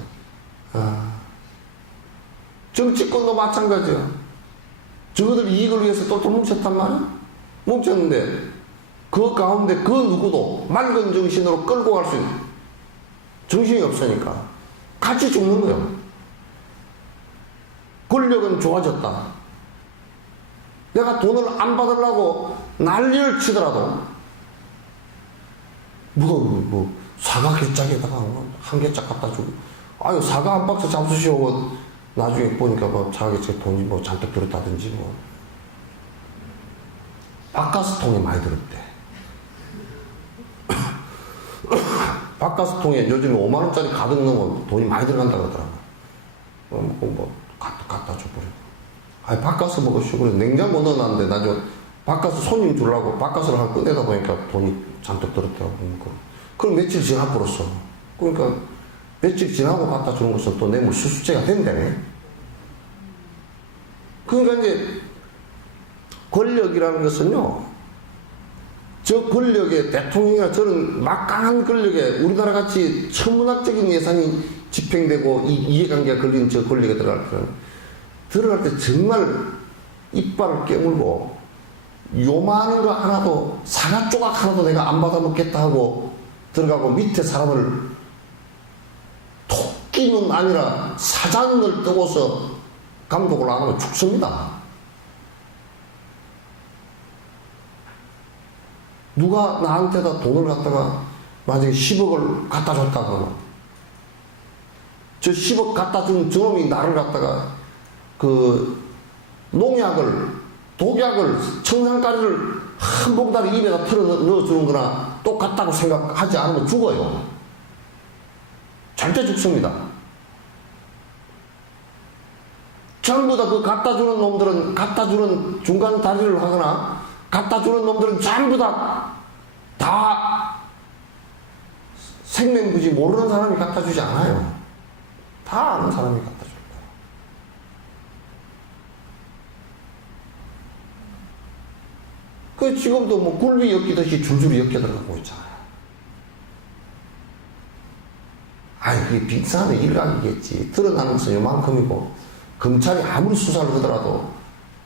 정치권도 마찬가지야. 저거들 이익을 위해서 똘똘 뭉쳤단 말이야. 뭉쳤는데 그 가운데 그 누구도 맑은 정신으로 끌고 갈 수 있는 정신이 없으니까 같이 죽는 거예요. 권력은 좋아졌다. 내가 돈을 안 받으려고 난리를 치더라도 사과 개짝에다가 한 개짝 갖다 주고, 아유 사과 한 박스 잡수시오. 나중에 보니까 사과 개짝에 돈이 잔뜩 들었다든지 바카스통에 많이 들었대. 바카스통에 요즘에 5만원짜리 가득 넣으면 돈이 많이 들어간다 그러더라고. 갖다 줘버리고. 아니 바카스 먹으시고 그래. 냉장고 넣어놨는데 나중에 바카스 손님 주려고 바카스를 하나 꺼내다 보니까 돈이 잔뜩 들었더라고. 그럼 며칠 지나버렸어. 그러니까 며칠 지나고 갖다 주는 것은 또 뇌물 수수죄가 된다네. 그러니까 이제 권력이라는 것은요, 저 권력의 대통령이나 저런 막강한 권력에 우리나라 같이 천문학적인 예산이 집행되고 이해관계가 걸린 저 권력에 들어갈 때 정말 이빨을 깨물고 요만한 거 하나도, 사과 조각 하나도 내가 안 받아먹겠다 하고 들어가고 밑에 사람을 토끼는 아니라 사자눈을 뜨고서 감독을 안 하면 죽습니다. 누가 나한테다 돈을 갖다가 만약에 10억을 갖다 줬다 그러면 저 10억 갖다 준 저놈이 나를 갖다가 그 농약을, 독약을, 청산가리를 한 봉다리 입에다 틀어 넣어주는 거나 똑같다고 생각하지 않으면 죽어요. 절대 죽습니다. 전부 다 그 갖다 주는 놈들은, 갖다 주는 중간 다리를 하거나 갖다 주는 놈들은 전부 다 생명부지 모르는 사람이 갖다 주지 않아요. 다 아는 사람이 갖다 줄 거예요. 그 지금도 굴비 엮이듯이 줄줄이 엮여 들어가고 있잖아요. 아이, 그게 빅산의 일각이겠지. 드러나는 것은 요만큼이고, 검찰이 아무리 수사를 하더라도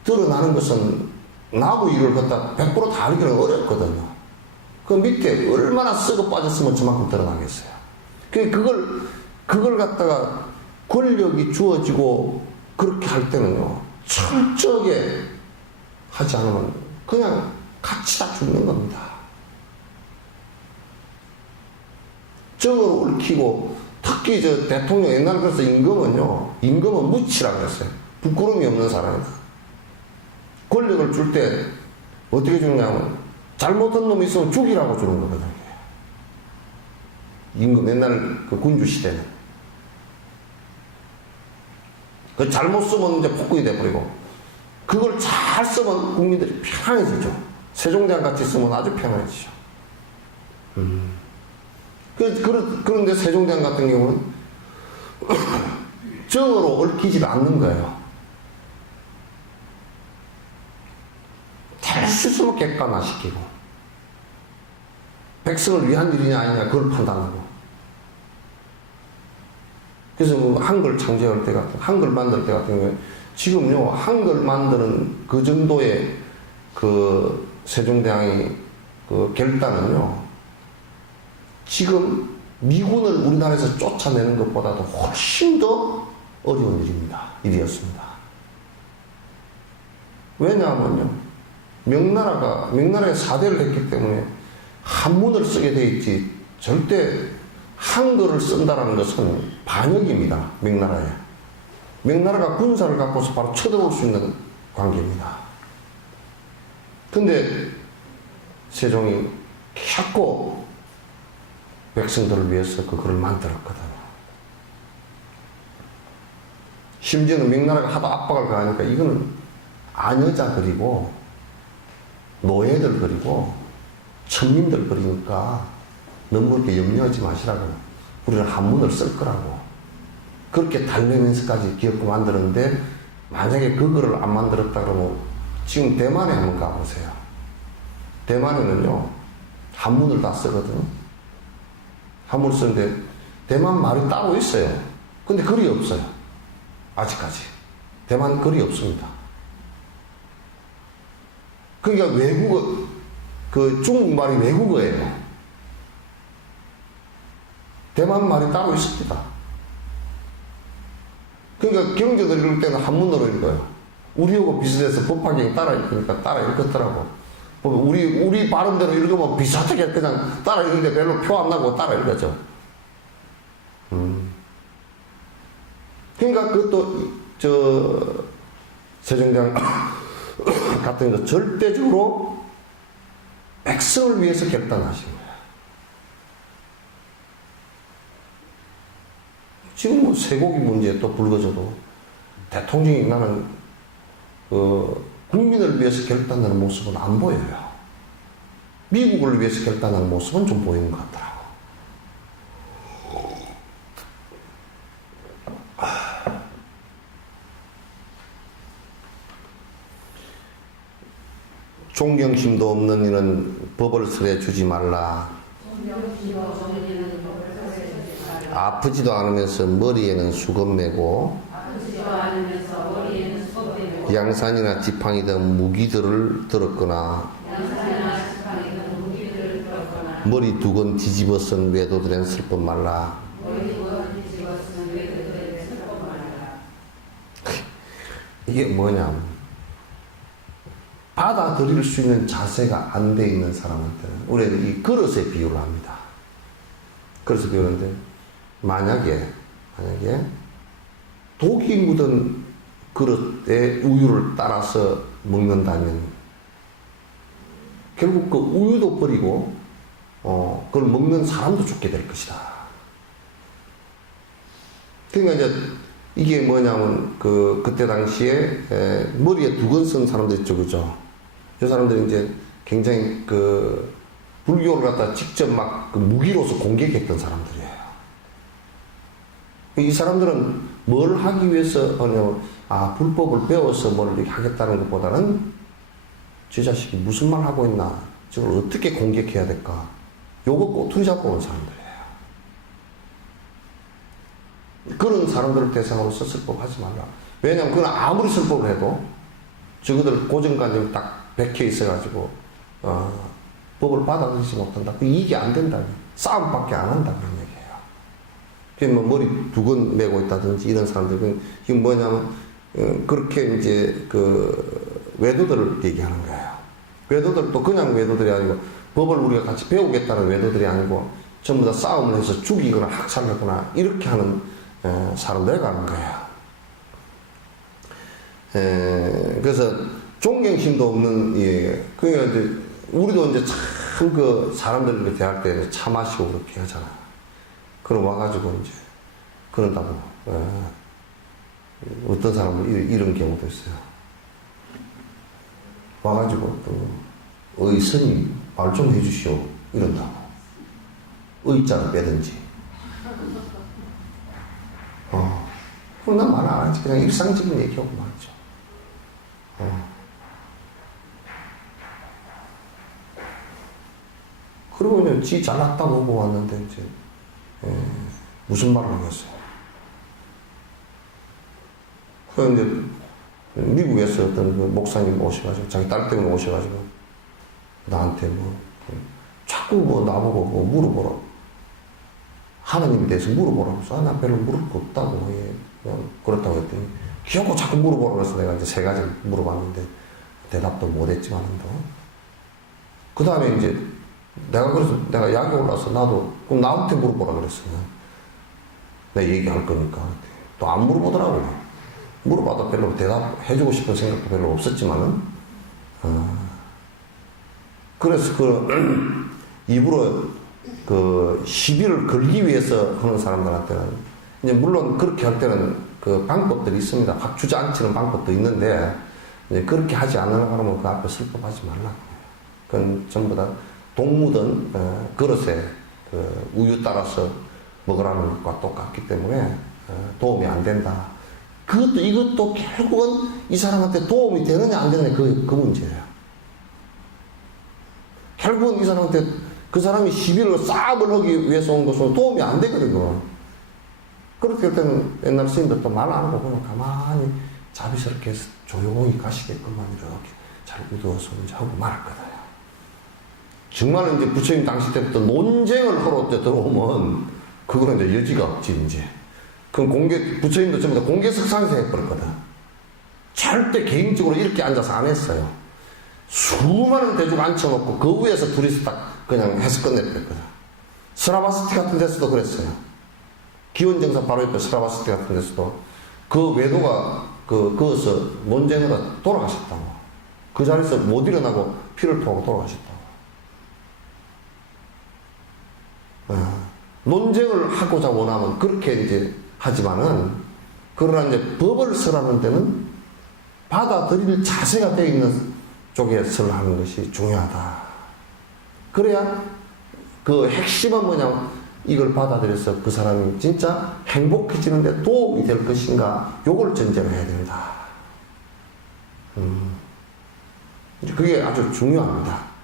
드러나는 것은 나하고 일을 갖다 100% 다 알기는 어렵거든요. 그 밑에 얼마나 썩어 빠졌으면 저만큼 드러나겠어요. 그걸 갖다가 권력이 주어지고 그렇게 할 때는요, 철저하게 하지 않으면 그냥 같이 다 죽는 겁니다. 정을 얽히고, 특히 저 대통령 옛날 그래서 임금은 무치라고 했어요. 부끄러움이 없는 사람이다. 권력을 줄 때 어떻게 주느냐면 잘못한 놈이 있으면 죽이라고 주는 거거든요. 임금 옛날 그 군주 시대는 그 잘못 쓰면 이제 폭군이 돼버리고, 그걸 잘 쓰면 국민들이 편안해지죠. 세종대왕 같이 쓰면 아주 편안해지죠. 그런데 세종대왕 같은 경우는 정으로 얽히지가 않는 거예요. 될 수 있으면 객관화시키고, 백성을 위한 일이냐 아니냐 그걸 판단하고. 그래서 한글 창제할 때 한글 만들 때 같은 경우에 지금요, 한글 만드는 그 정도의 그 세종대왕이 그 결단은요, 지금 미군을 우리나라에서 쫓아내는 것보다도 훨씬 더 어려운 일이었습니다. 왜냐하면요, 명나라에 사대를 했기 때문에 한문을 쓰게 돼 있지, 절대 한글을 쓴다는 것은 반역입니다. 명나라가 군사를 갖고서 바로 쳐들어올 수 있는 관계입니다. 근데 세종이 자꾸 백성들을 위해서 그 글을 만들었거든요. 심지어는 명나라가 하도 압박을 가하니까 이거는 아녀자 그리고 노예들 그리고 천민들 그리니까 너무 그렇게 염려하지 마시라고, 우리는 한문을 쓸 거라고 그렇게 달래면서까지 기어코 만들었는데, 만약에 그 글을 안 만들었다 그러면 지금 대만에 한번 가보세요. 대만에는요, 한문을 다 쓰거든요. 한문을 쓰는데 대만 말이 따로 있어요. 근데 글이 없어요. 아직까지 대만 글이 없습니다. 그러니까 외국어, 그 중국말이 외국어예요. 대만 말이 따로 있습니다. 그러니까 경제들 읽을 때는 한문으로 읽어요. 우리하고 비슷해서 법화경 따라 읽으니까 따라 읽었더라고. 우리 발음대로 읽으면 비슷하게 그냥 따라 읽는데 별로 표 안 나고 따라 읽었죠. 그러니까 그것도 세종대왕 같은 거 절대적으로 백성을 위해서 결단하신 거예요. 지금 뭐 쇠고기 문제에 또 불거져도 대통령이 나는 국민을 위해서 결단하는 모습은 안 보여요. 미국을 위해서 결단하는 모습은 좀 보이는 것 같더라고. 존경심도 없는 이는 법을 설해 주지 말라. 아프지도 않으면서 머리에는 수건 매고 양산이나 지팡이든 무기들을 들었거나 머리 두건 뒤집어 쓴 외도들은 슬픔 말라. 이게 뭐냐, 받아들일 수 있는 자세가 안 돼 있는 사람한테는 우리는 이 그릇에 비유를 합니다. 그래서 비유하는데 만약에 독이 묻은 그릇에 우유를 따라서 먹는다면 결국 그 우유도 버리고 그걸 먹는 사람도 죽게 될 것이다. 그러니까 이제 이게 뭐냐면 그때 당시에 머리에 두건 쓴 사람들 있죠, 그죠? 이 사람들이 이제 굉장히 불교를 갖다 직접 막 무기로서 공격했던 사람들이에요. 이 사람들은 뭘 하기 위해서 불법을 배워서 뭘 이렇게 하겠다는 것보다는 저 자식이 무슨 말 하고 있나, 저걸 어떻게 공격해야 될까, 요거 꼬투리 잡고 온 사람들이에요. 그런 사람들을 대상으로서 슬법 하지 말라. 왜냐면 그건 아무리 슬법을 해도 저거들 고정관념이 딱 박혀 있어가지고 법을 받아들이지 못한다. 이게 안 된다. 싸움밖에 안 한다. 그런 얘기예요. 그러면 머리 두건 메고 있다든지 이런 사람들은 이건 뭐냐면 그렇게 이제 외도들을 얘기하는 거예요. 외도들도 그냥 외도들이 아니고 법을 우리가 같이 배우겠다는 외도들이 아니고 전부 다 싸움을 해서 죽이거나 학살하거나 이렇게 하는 사람들에 가는 거예요. 그래서 존경심도 없는, 그러니까 이제 우리도 이제 참 사람들 이렇게 대할 때 차 마시고 그렇게 하잖아. 그럼 와가지고 이제 그런다고. 어떤 사람은 이런 경우도 있어요. 와가지고 어이 스님 말 좀 해주시오 이런다고. 의자를 빼든지. 그럼 난 말 안 하지. 그냥 일상적인 얘기하고 말이죠. 그리고 그냥 지 잘났다고 보고 왔는데 이제 무슨 말을 하겠어요. 그 이제 미국에서 어떤 목사님 오셔가지고 자기 딸 때문에 오셔가지고 나한테 자꾸 나보고 물어보라. 하나님에 대해서 물어보라고 해서 나 별로 물을 거 없다고 그렇다고 했더니 귀엽고 자꾸 물어보라고 해서 내가 이제 3가지 물어봤는데 대답도 못했지만도 그 다음에 이제 내가 약이 올라서 나도 그럼 나한테 물어보라 그랬어요. 내가 얘기할 거니까. 또 안 물어보더라고요. 물어봐도 별로 대답해주고 싶은 생각도 별로 없었지만은 그래서 입으로 시비를 걸기 위해서 하는 사람들한테는 이제 물론 그렇게 할 때는 방법들이 있습니다. 확 주저앉히는 방법도 있는데 이제 그렇게 하지 않으려고 하면 그 앞에 슬퍼하지 말라고. 그건 전부 다 동무든 그릇에 우유 따라서 먹으라는 것과 똑같기 때문에 도움이 안 된다. 이것도 결국은 이 사람한테 도움이 되느냐 안 되느냐 그 문제예요. 결국은 이 사람한테 그 사람이 시비를 싸움을 하기 위해서 온 것은 도움이 안 되거든요. 그렇게 할 때는 옛날 스님들도 말 안 하고 그냥 가만히 자비스럽게 조용히 가시게끔만 이렇게 잘 우두어서 이제 하고 말할 거다. 정말 이제 부처님 당시 때부터 논쟁을 하러 때 들어오면 그거는 이제 여지가 없지 이제. 그럼 부처님도 전부 다 공개 석상에서 해버렸거든. 절대 개인적으로 이렇게 앉아서 안 했어요. 수많은 대주가 앉혀놓고 그 위에서 둘이서 딱 그냥 해서 끝내버렸거든. 스라바스티 같은 데서도 그랬어요. 기원정사 바로 옆에 스라바스티 같은 데서도 그 외도가 거기서 논쟁하다 돌아가셨다고. 그 자리에서 못 일어나고 피를 토하고 돌아가셨다고. 논쟁을 하고자 원하면 그렇게 이제 하지만은, 그러나 이제 법을 설하는 데는 받아들일 자세가 되어 있는 쪽에 설하는 것이 중요하다. 그래야 그 핵심은 뭐냐면 이걸 받아들여서 그 사람이 진짜 행복해지는데 도움이 될 것인가, 요걸 전제로 해야 된다. 그게 아주 중요합니다.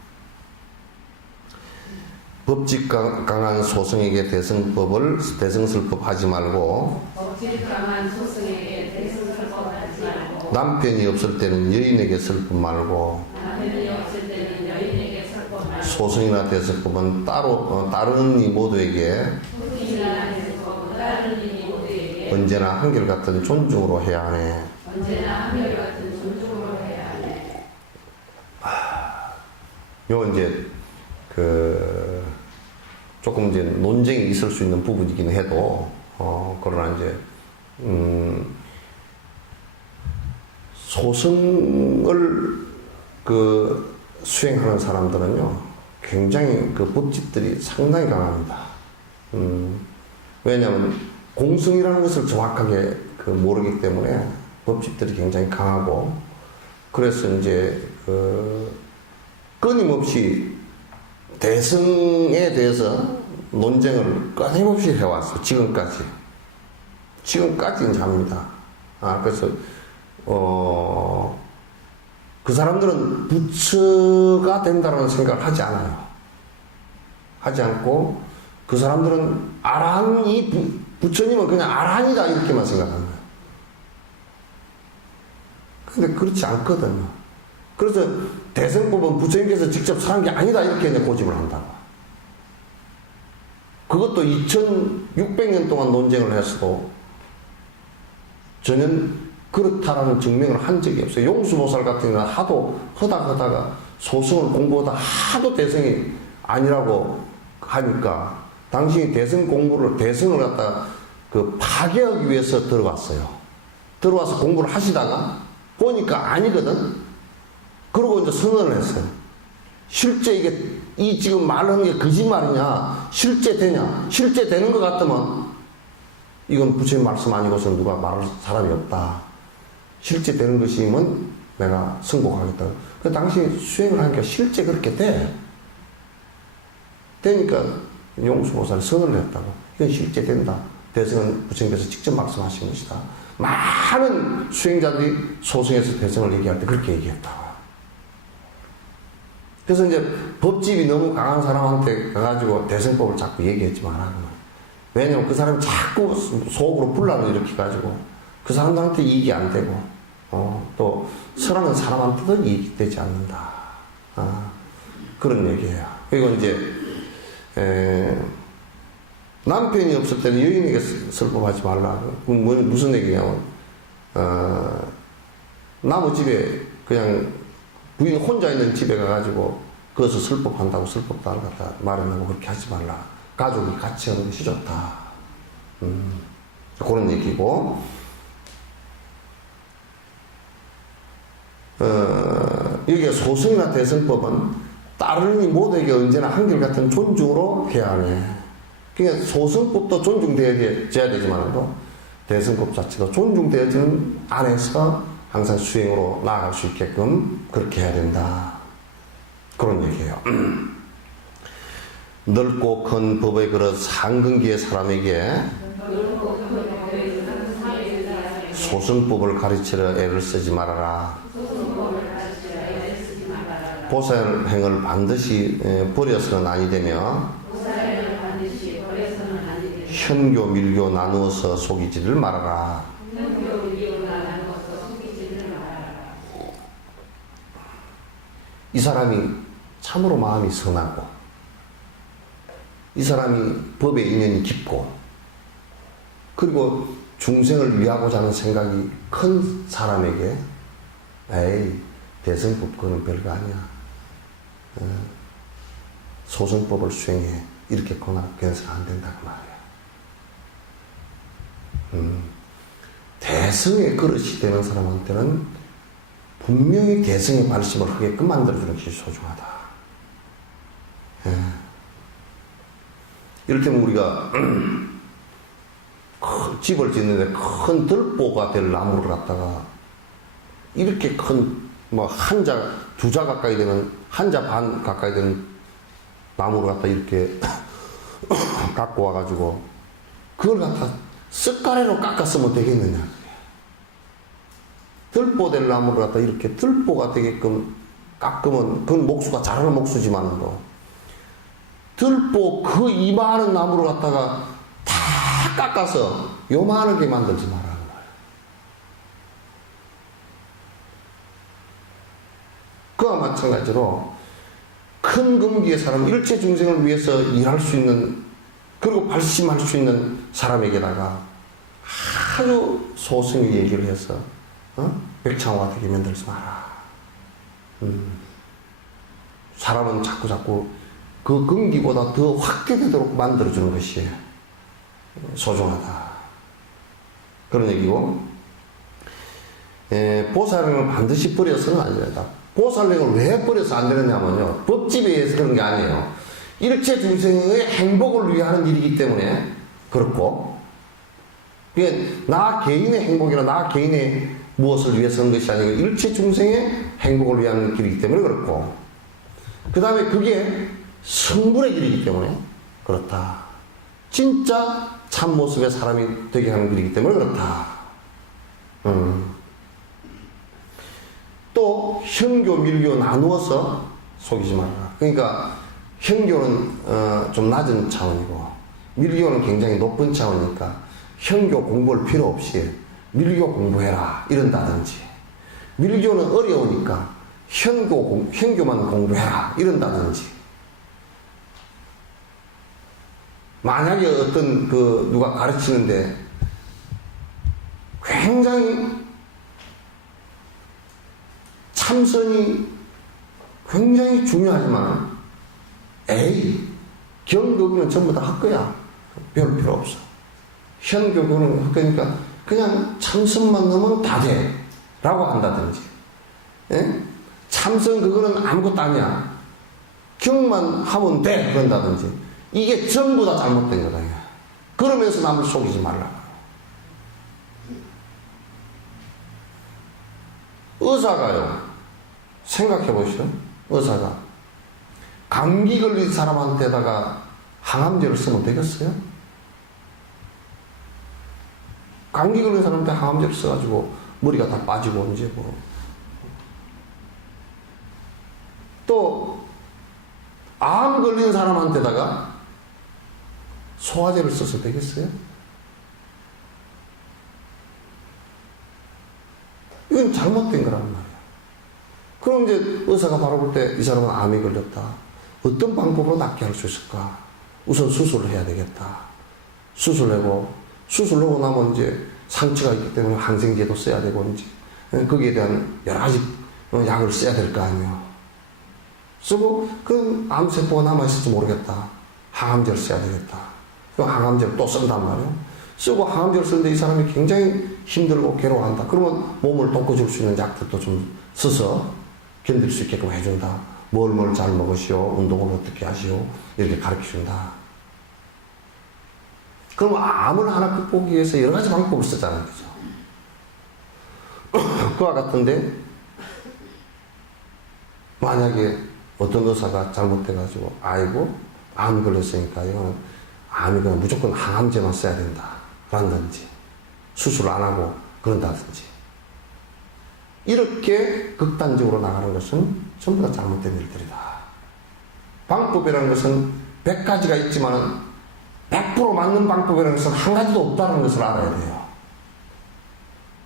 법칙 강한 소승에게 대승설법 하지 말고, 법질 강한 소승에게 대승설법 하지 말고, 남편이 없을 때는 여인에게 설법 말고, 남편이 없을 때는 여인에게 설법 말고, 소승이나 대승법은 다른 이 모두에게 소승이나 대승법은 다른 이니 모두에게 언제나 한결같은 존중으로 해야 하네. 언제나 한결같은 존중으로 해야 하네. 요 이제 조금 이제 논쟁이 있을 수 있는 부분이긴 해도, 그러나 이제 소승을 수행하는 사람들은요, 굉장히 그 법집들이 상당히 강합니다. 왜냐하면 공승이라는 것을 정확하게 모르기 때문에 법집들이 굉장히 강하고, 그래서 이제 끊임없이 대승에 대해서 논쟁을 끊임없이 해왔어. 지금까지 이제 합니다. 그래서 그 사람들은 부처가 된다는 생각을 하지 않아요. 하지 않고, 그 사람들은 부처님은 그냥 아란이다 이렇게만 생각하는 거예요. 근데 그렇지 않거든요. 그래서 대승법은 부처님께서 직접 설한 게 아니다 이렇게 고집을 한다고. 그것도 2600년 동안 논쟁을 했어도 전혀 그렇다라는 증명을 한 적이 없어요. 용수보살 같은 경우는 하도 하다가 소승을 공부하다 하도 대승이 아니라고 하니까 당신이 대승을 갖다가 파괴하기 위해서 들어왔어요. 들어와서 공부를 하시다가 보니까 아니거든. 그러고 이제 선언을 했어요. 실제 이 지금 말하는 게 거짓말이냐, 실제 되냐, 실제 되는 것 같으면 이건 부처님 말씀 아니고서 누가 말할 사람이 없다. 실제 되는 것이면 내가 승복하겠다. 그 당시 수행을 하니까 실제 그렇게 돼. 되니까 용수보살이 선언을 했다고. 이건 실제 된다. 대승은 부처님께서 직접 말씀하신 것이다. 많은 수행자들이 소승에서 대승을 얘기할 때 그렇게 얘기했다고. 그래서 이제 법집이 너무 강한 사람한테 가가지고 대승법을 자꾸 얘기하지 말라고. 왜냐면 그 사람이 자꾸 속으로 분란을 일으켜가지고 그 사람들한테 이익이 안 되고, 또 설하는 사람한테도 이익이 되지 않는다. 그런 얘기예요. 그리고 이제, 남편이 없을 때는 여인에게 설법하지 말라. 무슨 얘기냐면, 남의 집에 그냥 부인 혼자 있는 집에 가가지고 거기서 설법한다고 설법도 안 갖다 말해놓고 그렇게 하지 말라. 가족이 같이 하는 것이 좋다. 그런 얘기고, 여기에 소승이나 대승법은 다른 이 모두에게 언제나 한결같은 존중으로 해야 하네. 그러니까 소승법도 존중되어야 되지만도 대승법 자체도 존중되어지는 안에서 항상 수행으로 나아갈 수 있게끔 그렇게 해야 된다. 그런 얘기예요. 넓고 큰 법의 그릇 상근기의 사람에게 소승법을 가르치려 애를 쓰지 말아라. 보살행을 반드시 버려서는 아니 되며 현교 밀교 나누어서 속이지를 말아라. 이 사람이 참으로 마음이 선하고 이 사람이 법에 인연이 깊고 그리고 중생을 위하고자 하는 생각이 큰 사람에게 에이 대승법 그거는 별거 아니야. 소승법을 수행해. 이렇게 견해서는 안 된다고 말이야. 대승의 그릇이 되는 사람한테는 분명히 대승의 발심을 하게끔 만들어주는 것이 소중하다. 이를테면 우리가 집을 짓는데 큰 들보가 될 나무를 갖다가 이렇게 큰 뭐 한자 두 자 가까이 되는 한자 반 가까이 되는 나무를 갖다 이렇게 갖고 와가지고 그걸 갖다 쓱가래로 깎았으면 되겠느냐. 들보 될 나무를 갖다 이렇게 들보가 되게끔 깎으면 그건 목수가 잘하는 목수지만도 들보 그 이만한 나무를 갖다가 다 깎아서 요만하게 만들지 말라는 거예요. 그와 마찬가지로 큰 금기의 사람, 일체 중생을 위해서 일할 수 있는 그리고 발심할 수 있는 사람에게다가 아주 소승의 얘기를 해서 백창호가 되게 만들지 마라. 사람은 자꾸 그 금기보다 더 확대되도록 만들어주는 것이 소중하다. 그런 얘기고, 보살행을 반드시 버려서는 안 된다. 보살행을 왜 버려서 안 되느냐면요, 법집에 의해서 그런 게 아니에요. 일체 중생의 행복을 위해 하는 일이기 때문에 그렇고, 나 개인의 행복이나 나 개인의 무엇을 위해서 하는 것이 아니고 일체 중생의 행복을 위해 하는 길이기 때문에 그렇고, 그 다음에 그게 성불의 길이기 때문에 그렇다. 진짜 참모습의 사람이 되게 하는 길이기 때문에 그렇다. 또 현교, 밀교 나누어서 속이지 말아라. 그러니까 현교는 좀 낮은 차원이고 밀교는 굉장히 높은 차원이니까 현교 공부할 필요 없이 밀교 공부해라 이런다든지, 밀교는 어려우니까 현교만 공부해라 이런다든지, 만약에 어떤 누가 가르치는데 굉장히 참선이 굉장히 중요하지만 에이 경교는 전부 다 할 별 필요 없어. 현교는 할 거니까 그냥 참선만 넣으면 다 돼 라고 한다든지, 예? 참선 그거는 아무것도 아니야 경만 하면 돼 그런다든지, 이게 전부 다 잘못된 거다. 그러면서 남을 속이지 말라. 의사가요, 생각해 보시죠. 의사가 감기 걸린 사람한테다가 항암제를 쓰면 되겠어요? 감기 걸린 사람한테 항암제를 써가지고 머리가 다 빠지고 이제 뭐. 또 암 걸린 사람한테다가 소화제를 써서 되겠어요? 이건 잘못된 거란 말이야. 그럼 이제 의사가 바라볼 때 이 사람은 암이 걸렸다. 어떤 방법으로 낫게 할 수 있을까? 우선 수술을 해야 되겠다. 수술하고 나면 이제 상처가 있기 때문에 항생제도 써야 되고 이제 거기에 대한 여러 가지 약을 써야 될 거 아니에요. 쓰고 그럼 암세포가 남아있을지 모르겠다. 항암제를 써야 되겠다. 그 항암제를 또 쓴단 말이에요. 쓰고 항암제를 쓰는데 이 사람이 굉장히 힘들고 괴로워한다. 그러면 몸을 돋궈줄 수 있는 약들도 좀 써서 견딜 수 있게끔 해준다. 뭘 잘 먹으시오. 운동을 어떻게 하시오. 이렇게 가르쳐준다. 그럼 암을 하나 극복하기 위해서 여러 가지 방법을 쓰자는 거죠. 그와 같은데 만약에 어떤 의사가 잘못돼가지고 아이고 암이 걸렸으니까 이거는 암이 그냥 무조건 항암제만 써야 된다 라든지 수술을 안 하고 그런다든지, 이렇게 극단적으로 나가는 것은 전부 다 잘못된 일들이다. 방법이라는 것은 100가지가 있지만 100% 맞는 방법이라는 것은 한 가지도 없다는 것을 알아야 돼요.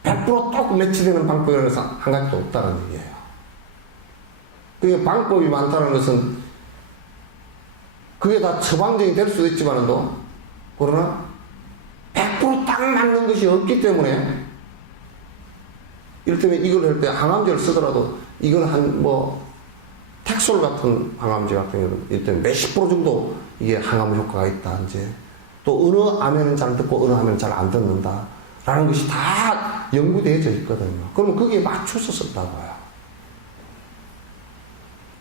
100% 똑 매치되는 방법이라는 것은 한 가지도 없다는 얘기예요. 그게 방법이 많다는 것은 그게 다 처방전이 될 수도 있지만도 그러나 100%딱 맞는 것이 없기 때문에 이를테면 이걸 할 때 항암제를 쓰더라도 이걸 텍솔 같은 항암제 같은 경우는 이를테면 몇십 프로 정도 이게 항암 효과가 있다. 이제 또 어느 암에는 잘 듣고 어느 암에는 잘 안 듣는다. 라는 것이 다 연구되어져 있거든요. 그러면 거기에 맞춰서 썼다고요.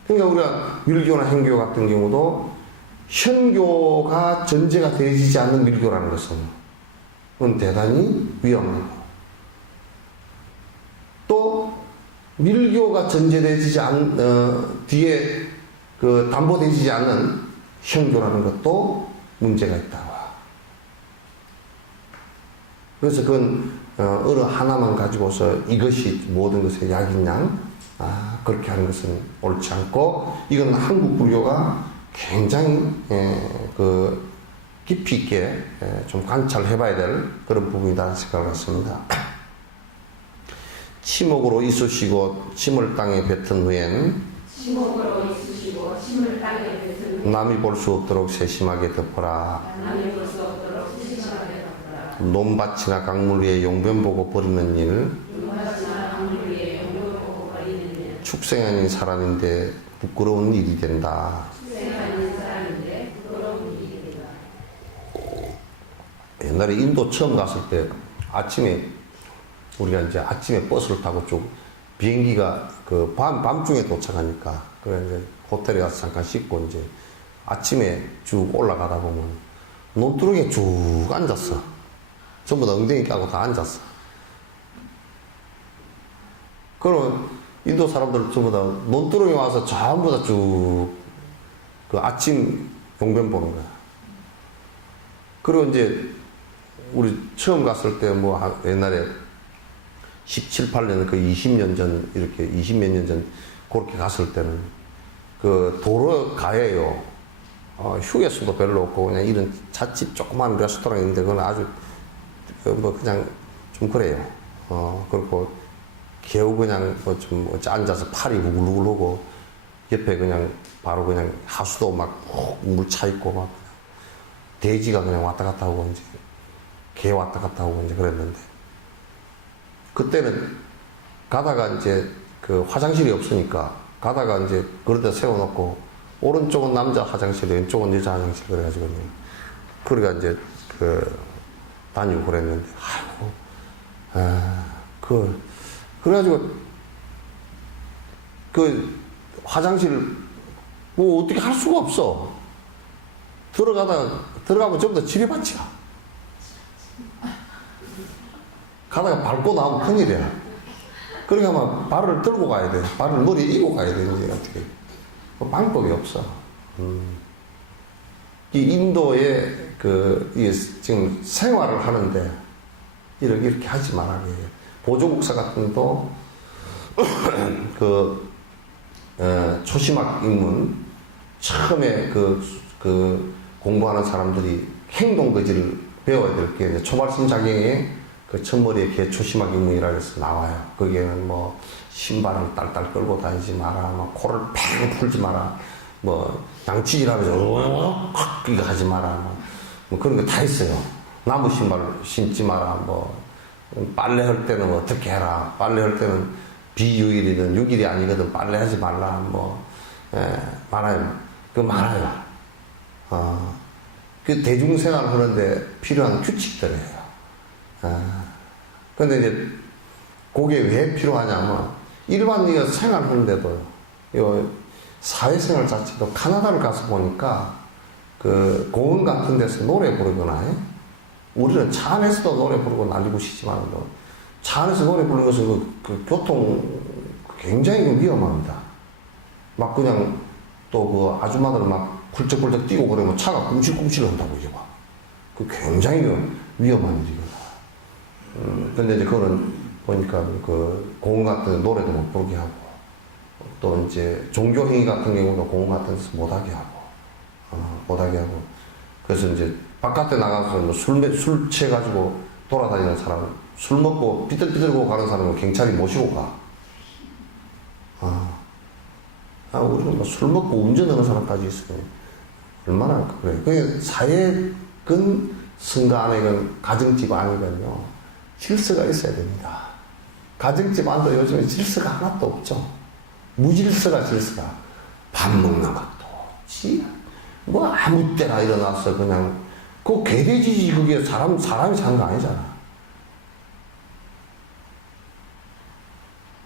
그러니까 우리가 밀교나 행교 같은 경우도 현교가 전제가 되어지지 않는 밀교라는 것은 그건 대단히 위험하고 또 밀교가 전제되지 뒤에 그 담보되지 않는 현교라는 것도 문제가 있다고. 그래서 그건 어느 하나만 가지고서 이것이 모든 것의 약인 양 그렇게 하는 것은 옳지 않고 이건 한국 불교가 굉장히 그 깊이 있게 좀 관찰해 봐야 될 그런 부분이다 생각을 했습니다. 치목으로 있으시고 침을 땅에 뱉은 후엔 침묵으로 있으시고 침을 땅에 뱉은 후 남이 볼 수 없도록 세심하게 덮어라. 남이 볼 수 없도록 세심하게 덮어라. 논밭이나 강물 위에 용변 보고 버리는 일, 용밭이나 강물 위에 용변 보고 버리는 일, 축생아닌 사람인데 부끄러운 일이 된다. 생각하는 사람인데 부끄러운 일이 된다. 옛날에 인도 처음 갔을 때 아침에 우리가 이제 아침에 버스를 타고 쭉 비행기가 그 밤중에 도착하니까 그래 이제 호텔에 가서 잠깐 씻고 이제 아침에 쭉 올라가다 보면 논두렁에 쭉 앉았어. 전부 다 엉덩이 까고 다 앉았어. 그러면 인도 사람들 전부 다 논두렁에 와서 전부 다 쭉 그 아침 용변 보는 거야. 그리고 이제 우리 처음 갔을 때 옛날에 17, 18년 그 20년 전 이렇게 20몇 년 전 그렇게 갔을 때는 그 도로 가에요. 휴게소도 별로 없고 그냥 이런 찻집 조그만 레스토랑인데 그건 아주 그냥 좀 그래요. 그리고 겨우 그냥 좀 앉아서 팔이 우글우글하고 옆에 그냥 바로 그냥 하수도 막 물 차 있고 막 돼지가 그냥 왔다 갔다 하고 이제 개 왔다 갔다 하고 이제 그랬는데 그때는 가다가 이제 그 화장실이 없으니까 가다가 이제 그릇에 세워놓고 오른쪽은 남자 화장실, 왼쪽은 여자 화장실 그래가지고 그래가 이제 그 다니고 그랬는데 그래가지고 그 화장실 뭐 어떻게 할 수가 없어. 들어가면 좀 더 지뢰밭이야. 가다가 밟고 나오면 큰일이야. 그러니까 막 발을 들고 가야 돼. 발을 머리에 이고 가야 돼. 이제 어떻게. 방법이 없어. 이 인도에 이게 지금 생활을 하는데 이렇게 하지 말아야 돼. 보조국사 같은 도 초심학 인문 처음에 공부하는 사람들이 행동거지를 배워야 될 게 초발심 자경에 그 첫머리에 개 초심학 인문이라고 해서 나와요. 거기에는 신발을 딸딸 끌고 다니지 마라, 코를 팽 풀지 마라, 양치질하면서 이거 하지 마라, 그런 거 다 있어요. 나무 신발 신지 마라, 빨래할 때는 어떻게 해라, 빨래할 때는 비유일이든 6일이 아니거든 빨래하지 말라, 말아요. 많아요. 그 대중생활 하는데 필요한 규칙들이에요. 근데 이제 그게 왜 필요하냐면 일반 우리가 생활하는데도 사회생활 자체도 카나다를 가서 보니까 그 공원 같은 데서 노래 부르거나 우리는 차 안에서도 노래 부르고 난리고 싶지만 차 안에서 노래 부르는 것은 그 교통 굉장히 위험합니다. 막 그냥 또 그 아줌마들 막 훌쩍훌쩍 뛰고 그러면 차가 꿈실꿈실 한다고 이게 막. 그 굉장히 위험한 일이거든. 근데 이제 그거는 보니까 그 공원 같은 데 노래도 못 부르게 하고 또 이제 종교행위 같은 경우도 공원 같은 데서 못하게 하고 그래서 이제 바깥에 나가서 술 취해가지고 돌아다니는 사람, 술 먹고 삐뚤삐뚤고 가는 사람은 경찰이 모시고 가. 우리는 뭐 술 먹고 운전하는 사람까지 있어요. 얼마나 그래요. 그게 사회건 성가 안에건 가정집 안에건요. 질서가 있어야 됩니다. 가정집 안도 요즘에 질서가 하나도 없죠. 무질서가 질서가. 밥 먹는 것도 뭐 아무 때나 일어나서 그냥 그 개돼지지 그게 사람이 사는 거 아니잖아.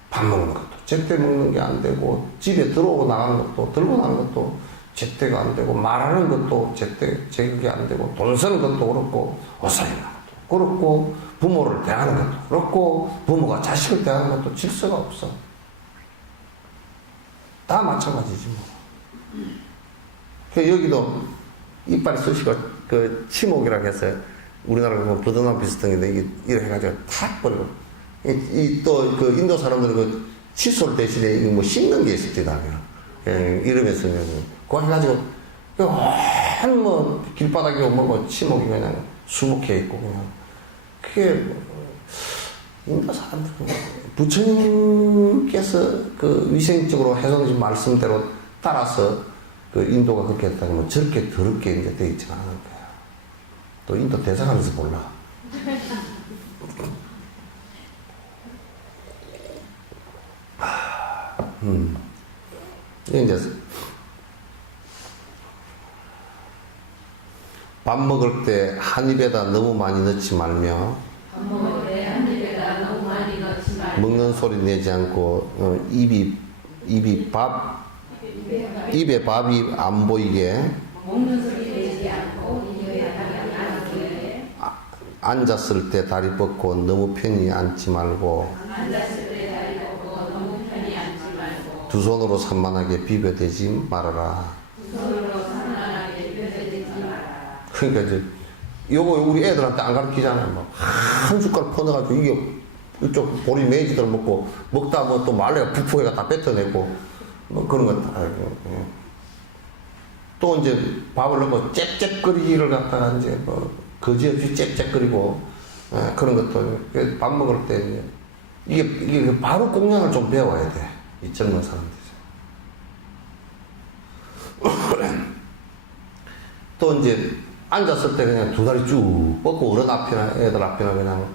밥 먹는 것도 제때 먹는 게 안 되고 집에 들어오고 나가는 것도 들고 나가는 것도 제때가 안 되고 말하는 것도 제때 안 되고 돈 쓰는 것도 그렇고 옷 사는 것도 그렇고 부모를 대하는 것도 그렇고 부모가 자식을 대하는 것도 질서가 없어. 다 마찬가지지 뭐. 여기도 이빨이 쑤시고 그 치목이라고 해서 우리나라 보면 버드나무 비슷한 게 이렇게 해가지고 탁 버리고 또 그 인도 사람들은 그 칫솔 대신에 이거 뭐 씹는 게 있습니다. 이러면서 그거 해가지고 뭐 길바닥에 뭐고 치목이 그냥 수목해 있고 그냥 그게 인도 사람들은 부처님께서 그 위생적으로 해석하신 말씀대로 따라서 그 인도가 그렇게 했다니 뭐 저렇게 더럽게 이제 돼 있지는 않을 거야. 또 인도 대사관에서 몰라. 이제 밥 먹을 때 한 입에다 너무 많이 넣지 말며 밥 먹을 때 한 입에다 너무 많이 넣지 말고 먹는 소리 내지 않고 입에 밥이 안 보이게 먹는 소리 내지 않고 입에 밥이 안 보이게 앉았을 때 다리 뻗고 너무 편히 앉지 말고 앉았을 때 다리 뻗고 너무 편히 앉지 말고 두 손으로 산만하게 비벼대지 말아라. 두 손으로 산만하게 비벼대지 말아라. 그러니까 이제 요거 우리 애들한테 안 가르치잖아요. 막 한 숟갈 퍼넣어가지고 이게 이쪽 보리 매지들 먹고 먹다 뭐 또 말레가 부푸해가 다 뱉어내고 뭐 그런 것 다 알고. 또 이제 밥을 넣고 짹짹거리기를 갖다가 이제 뭐 거지없이 짹짹거리고 그런 것도 밥 먹을 때 이게 바로 공양을 좀 배워야 돼. 이 젊은 사람들이. 또 이제 앉았을 때 그냥 두 다리 쭉 뻗고 어른 앞이나 애들 앞이나 그냥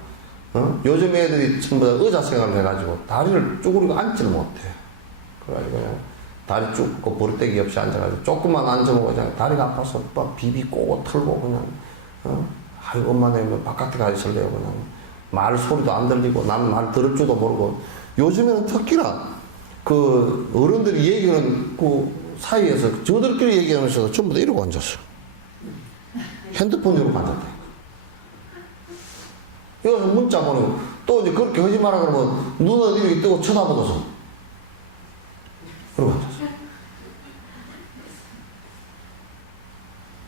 요즘 애들이 전부 다 의자 생활을 해가지고 다리를 쭈그리고 앉지를 못해. 그래가지고 그냥 다리 쭉 뻗고 버릇대기 없이 앉아가지고 조금만 앉아보고 그냥 다리가 아파서 막 비비고 털고 그냥 아이고 엄마네 바깥에 가 있을래요. 그냥 말 소리도 안 들리고 나는 말 들을 줄도 모르고 요즘에는 특히나 그 어른들이 얘기하는 그 사이에서 저들끼리 얘기하면서 전부 다 이러고 앉았어. 핸드폰 들고 앉았다. 여기서 문자 보내고 또 이제 그렇게 하지 마라 그러면 눈을 이렇게 뜨고 쳐다보고서 그러고 앉았어.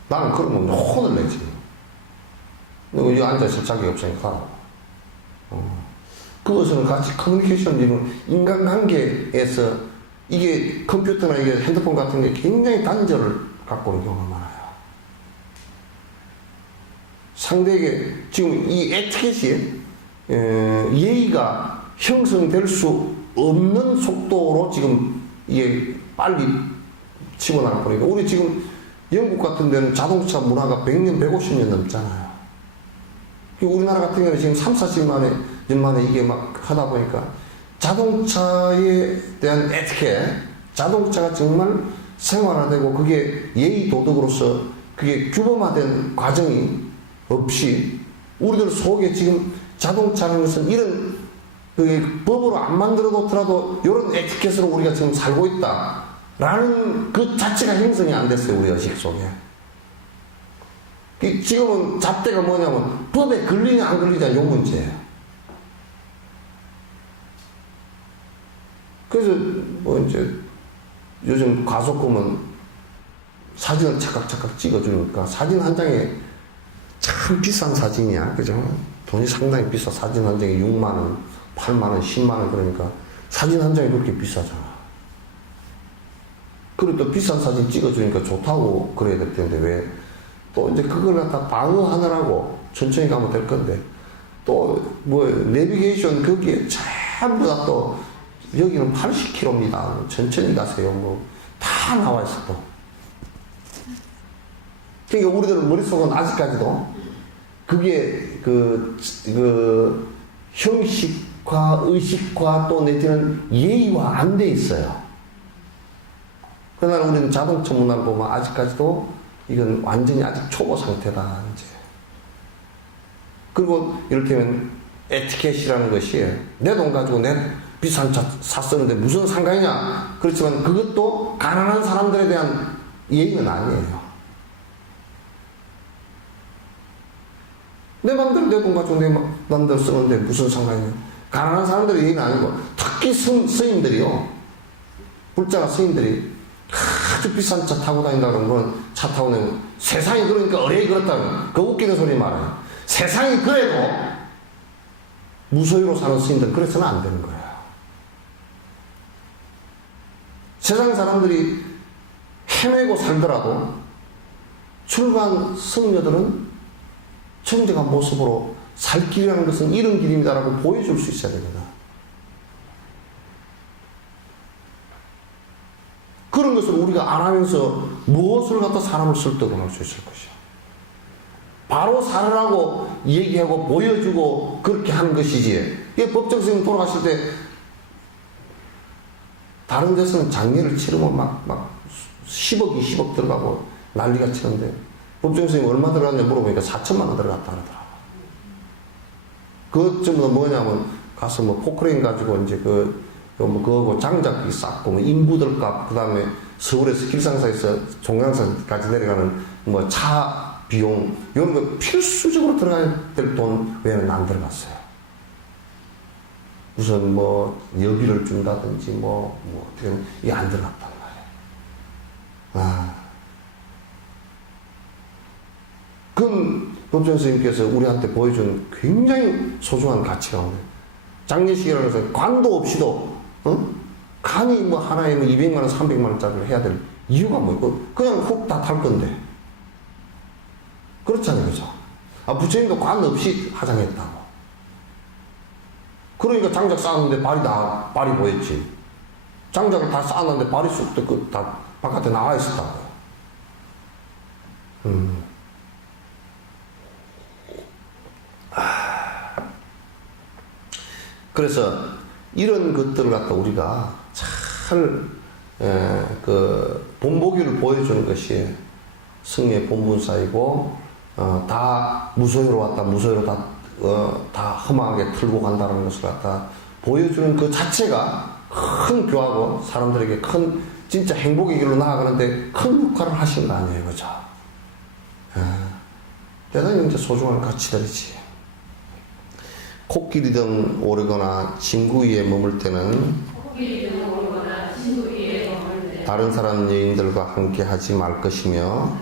나는 그러면 혼을 내지. 너 여기 앉아있을 자격이 없으니까. 그것은 같이 커뮤니케이션 이런 인간관계에서 이게 컴퓨터나 이게 핸드폰 같은 게 굉장히 단절을 갖고 오는 경우가 많아요. 상대에게 지금 이 에티켓이 예의가 형성될 수 없는 속도로 지금 이게 빨리 치고나가 보니까 우리 지금 영국 같은 데는 자동차 문화가 100년, 150년 넘잖아요. 우리나라 같은 경우는 지금 3, 40년 만에 이게 막 하다 보니까 자동차에 대한 에티켓, 자동차가 정말 생활화되고 그게 예의 도덕으로서 그게 규범화된 과정이 없이 우리들 속에 지금 자동차라는 것은 이런 그 법으로 안 만들어 놓더라도 이런 에티켓으로 우리가 지금 살고 있다라는 그 자체가 형성이 안 됐어요. 우리 의식 속에. 지금은 잣대가 뭐냐면 법에 걸리냐 안 걸리냐 요 문제예요. 그래서 뭐 이제 요즘 가속 보면 사진을 착각착각 찍어주니까 사진 한 장에 참 비싼 사진이야. 그죠? 돈이 상당히 비싸. 사진 한 장에 6만원, 8만원, 10만원 그러니까 사진 한 장이 그렇게 비싸잖아. 그리고 또 비싼 사진 찍어주니까 좋다고 그래야 될 텐데 왜 또 이제 그걸 갖다 방어하느라고 천천히 가면 될 건데 또 뭐 내비게이션 거기에 전부 다 또 여기는 80km입니다. 천천히 가세요. 뭐 다 나와 있어 또. 그러니까 우리들 머릿속은 아직까지도 그게 형식과 의식과 또 내지는 예의화 안 돼 있어요. 그러나 우리는 자동차 문화를 보면 아직까지도 이건 완전히 아직 초보 상태다, 이제. 그리고 이를테면 에티켓이라는 것이 내 돈 가지고 내 비싼 차 샀었는데 무슨 상관이냐. 그렇지만 그것도 가난한 사람들에 대한 예의는 아니에요. 내 맘대로 내 돈 가지고 내 맘대로 쓰는데 무슨 상관이냐. 가난한 사람들의 예의는 아니고, 특히 스님들이요. 불자가 스님들이 아주 비싼 차 타고 다닌다 그러면 그건 차 타고 다니면 세상이 그러니까 어레이 그렇다는 그 웃기는 소리 말아요. 세상이 그래도 무소유로 사는 스님들은 그래서는 안 되는 거예요. 세상 사람들이 헤매고 살더라도 출간 성녀들은 정직한 모습으로 살 길이라는 것은 이런 길입니다라고 보여줄 수 있어야 됩니다. 그런 것을 우리가 안 하면서 무엇을 갖다 사람을 설득을 할 수 있을 것이야. 바로 살으라고 얘기하고 보여주고 그렇게 하는 것이지. 이 법정 스님 돌아가실 때 다른 데서는 장례를 치르면 막 10억, 20억 들어가고 난리가 치는데 법정 스님 얼마 들어갔냐 물어보니까 4천만 원 들어갔다 그러더라고. 그것 전부 뭐냐면 가서 뭐 포크레인 가지고 이제 그거고 장작기 쌓고 뭐 인부들 값, 그 다음에 서울에서 길상사에서 종강산까지 내려가는 뭐 차 비용, 이런 거 필수적으로 들어가야 될 돈 외에는 안 들어갔어요. 무슨 뭐 여비를 준다든지 이게 안 들어갔단 말이에요. 그건 법정 스님께서 우리한테 보여준 굉장히 소중한 가치가 오네. 장례식이라는 것은 관도 없이도, 간이 뭐 하나에 뭐 200만 원, 300만 원짜리를 해야 될 이유가 뭐고, 그냥 훅 다 탈 건데. 그렇잖아요, 그죠? 부처님도 관 없이 화장했다고. 그러니까 장작 쌓았는데 발이 보였지. 장작을 다 쌓았는데 발이 쑥 다 바깥에 나와 있었다고요. 그래서 이런 것들을 갖다 우리가 잘 본보기를 보여주는 것이 승리의 본분사이고, 다 무소유로 왔다, 무소유로 다 험하게 틀고 간다는 것을 갖다 보여주는 그 자체가 큰 교하고 사람들에게 큰 진짜 행복의 길로 나아가는데 큰 역할을 하신 거 아니에요, 그죠? 대단히 이제 소중한 가치들이지. 코끼리등 오르거나 침구 위에 머물 때는 다른 사람 여인들과 함께 하지 말 것이며,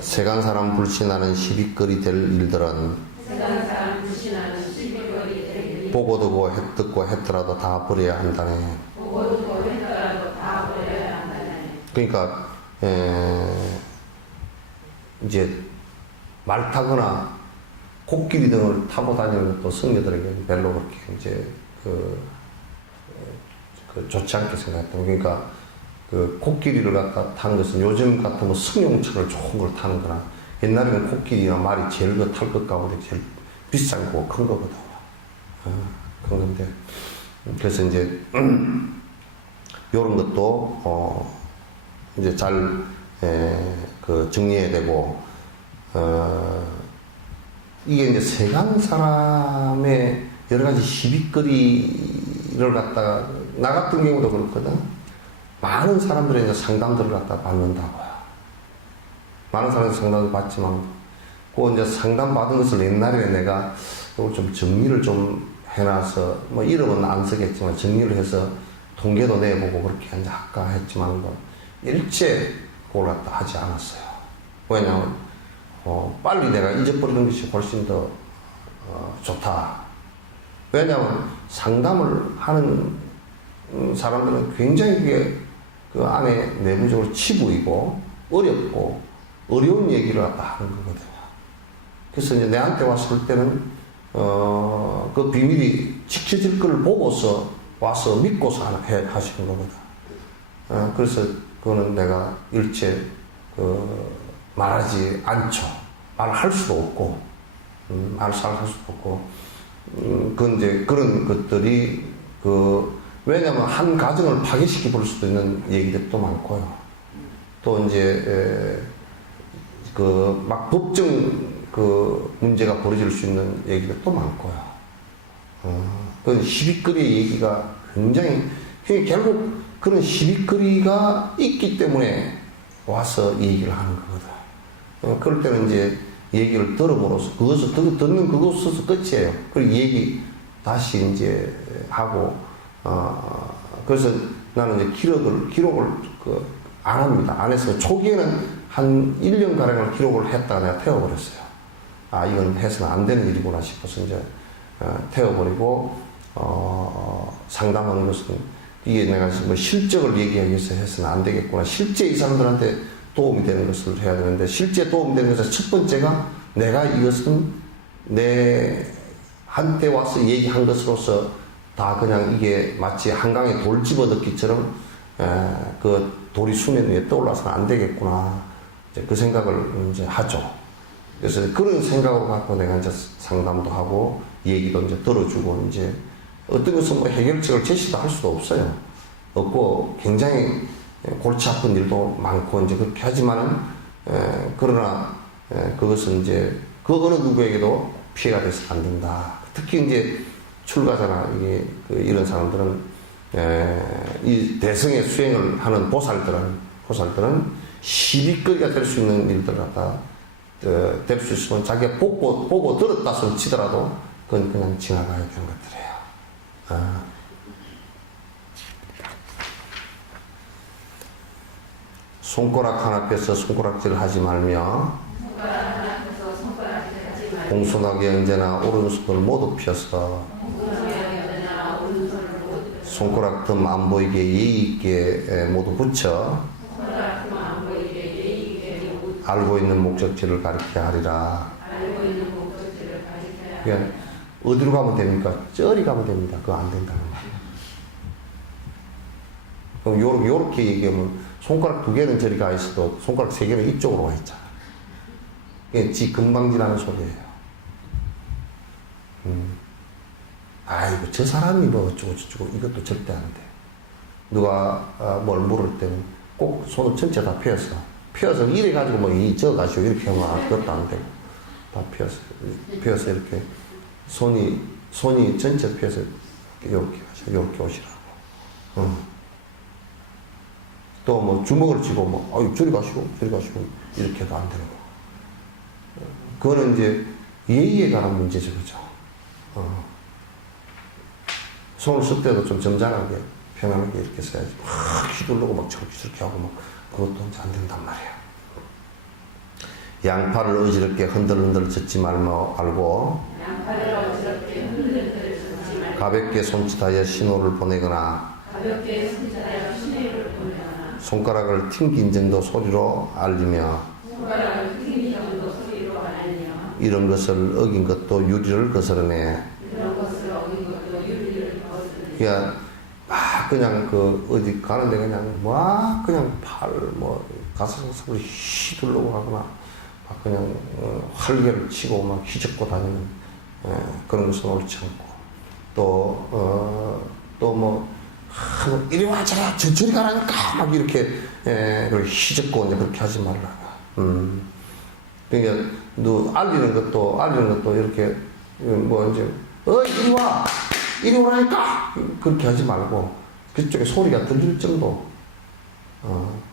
세간 사람 불신하는 시비거리 될 일들은 보고 듣고 het듣고 했더라도 다 버려야 한다네. 그러니까 이제 말 타거나 코끼리 등을 타고 다니는 것도 성녀들에게 별로 그렇게 이제 좋지 않게 생각했다. 그러니까 그 코끼리를 갖다 타는 것은 요즘 같으면 승용차를 좋은 걸 타는 거나, 옛날에는 코끼리나 말이 제일 탈 것 가운데 제일 비싼 거 큰 거거든요. 큰 건데. 그래서 이제 요런 것도 이제 잘 정리해야 되고, 이게 이제 세간 사람의 여러 가지 시비거리를 갖다가, 나 같은 경우도 그렇거든. 많은 사람들이 이제 상담들을 갖다 받는다고요. 많은 사람들이 상담을 받지만, 그 이제 상담 받은 것을 옛날에 내가 이걸 좀 정리를 좀 해놔서, 뭐 이름은 안 쓰겠지만 정리를 해서 통계도 내보고 그렇게 이제 할까 했지만, 일체 그걸 갖다 하지 않았어요. 왜냐하면, 빨리 내가 잊어버리는 것이 훨씬 더 좋다. 왜냐하면 상담을 하는 사람들은 굉장히 그게 그 안에 내부적으로 치부이고 어렵고 어려운 얘기를 갖다 하는 거거든요. 그래서 이제 내한테 왔을 때는 그 비밀이 지켜질 걸 보고서 와서 믿고서 하시는 거거든. 그래서 그거는 내가 일체 말하지 않죠. 말할 수도 없고, 말할 수도 없고, 그건 이제 그런 것들이 왜냐면 한 가정을 파괴시켜 볼 수도 있는 얘기들도 많고요. 또 이제 막 법정 문제가 벌어질 수 있는 얘기들도 많고요. 그건 시비거리의 얘기가 굉장히, 결국 그런 시비거리가 있기 때문에 와서 얘기를 하는 거거든. 그럴 때는 이제 얘기를 들어보로서 듣는 그것으로서 끝이에요. 그리고 얘기 다시 이제 하고, 그래서 나는 이제 기록을 안 합니다. 안 해서 초기에는 한 1년가량을 기록을 했다가 내가 태워버렸어요. 이건 해서는 안 되는 일이구나 싶어서 이제 태워버리고, 상담하는 것은 이게 내가 뭐 실적을 얘기하기 위해서 해서는 안 되겠구나. 실제 이 사람들한테 도움이 되는 것을 해야 되는데, 실제 도움이 되는 것은 첫 번째가 내가 이것은 내 한때 와서 얘기한 것으로서 다 그냥 이게 마치 한강에 돌 집어넣기처럼 그 돌이 수면 위에 떠올라서는 안 되겠구나. 이제 그 생각을 이제 하죠. 그래서 그런 생각을 갖고 내가 이제 상담도 하고 얘기도 이제 들어주고, 이제 어떤 것은 뭐 해결책을 제시도 할 수도 없고 굉장히 골치 아픈 일도 많고 이제 그렇게 하지만은 그러나 그것은 이제 그 어느 누구에게도 피해가 돼서 안 된다. 특히 이제 출가자나 이런 사람들은 이 대성의 수행을 하는 보살들은 시비거리가 될 수 있는 일들 갖다 될 수 있으면 자기가 보고 들었다 손 치더라도 그건 그냥 지나가야 되는 것들이에요. 손가락 하나 펴서 손가락질 하지 말며 공손하게 언제나 오른손을 모두 펴서 손가락 틈 안 보이게 예의 있게 모두 붙여 알고 있는 목적지를 가리켜 하리라. 그러니까 어디로 가면 됩니까? 저리 가면 됩니다. 그거 안 된다는 말이에요. 그럼 요렇게 얘기하면 손가락 2개는 저리 가 있어도 손가락 3개는 이쪽으로 와 있잖아. 그게 지 금방지라는 소리예요. 아이고 저 사람이 뭐 어쩌고 이것도 절대 안 돼. 누가 뭘 물을 때는 꼭 손을 전체 다 펴서 이래 가지고 뭐 저 가지고 이렇게 하면 그것도 안 되고 다 펴서 이렇게 손이 전체 펴서 이렇게 오시라고. 또 뭐 주먹을 쥐고 뭐 저리 가시고 이렇게 해도 안 되는 거. 그거는 이제 예의에 관한 문제죠, 그죠? 손을 쓸 때도 좀 점잖하게 편안하게 이렇게 써야지. 막 휘두르고 막 저렇게 하고 막 그것도 안 된단 말이야. 양팔을 어지럽게 흔들흔들 젓지 말고 가볍게 손짓하여 신호를 보내거나 손가락을 튕긴 정도 소리로 알리며 이런 것을 어긴 것도 유리를 거스르네. 그냥 어디 가는데 그냥 가슴을 휘두르고 하거나 그냥 활개를 치고 막 휘젓고 다니는 그런 것은 옳지 않고 또 이리 와 저리 가라니까 막 이렇게 휘젓고 이제 그렇게 하지 말라고. 그러니까 너 알리는 것도 이렇게 이리 오라니까 그렇게 하지 말고 그쪽에 소리가 들릴 정도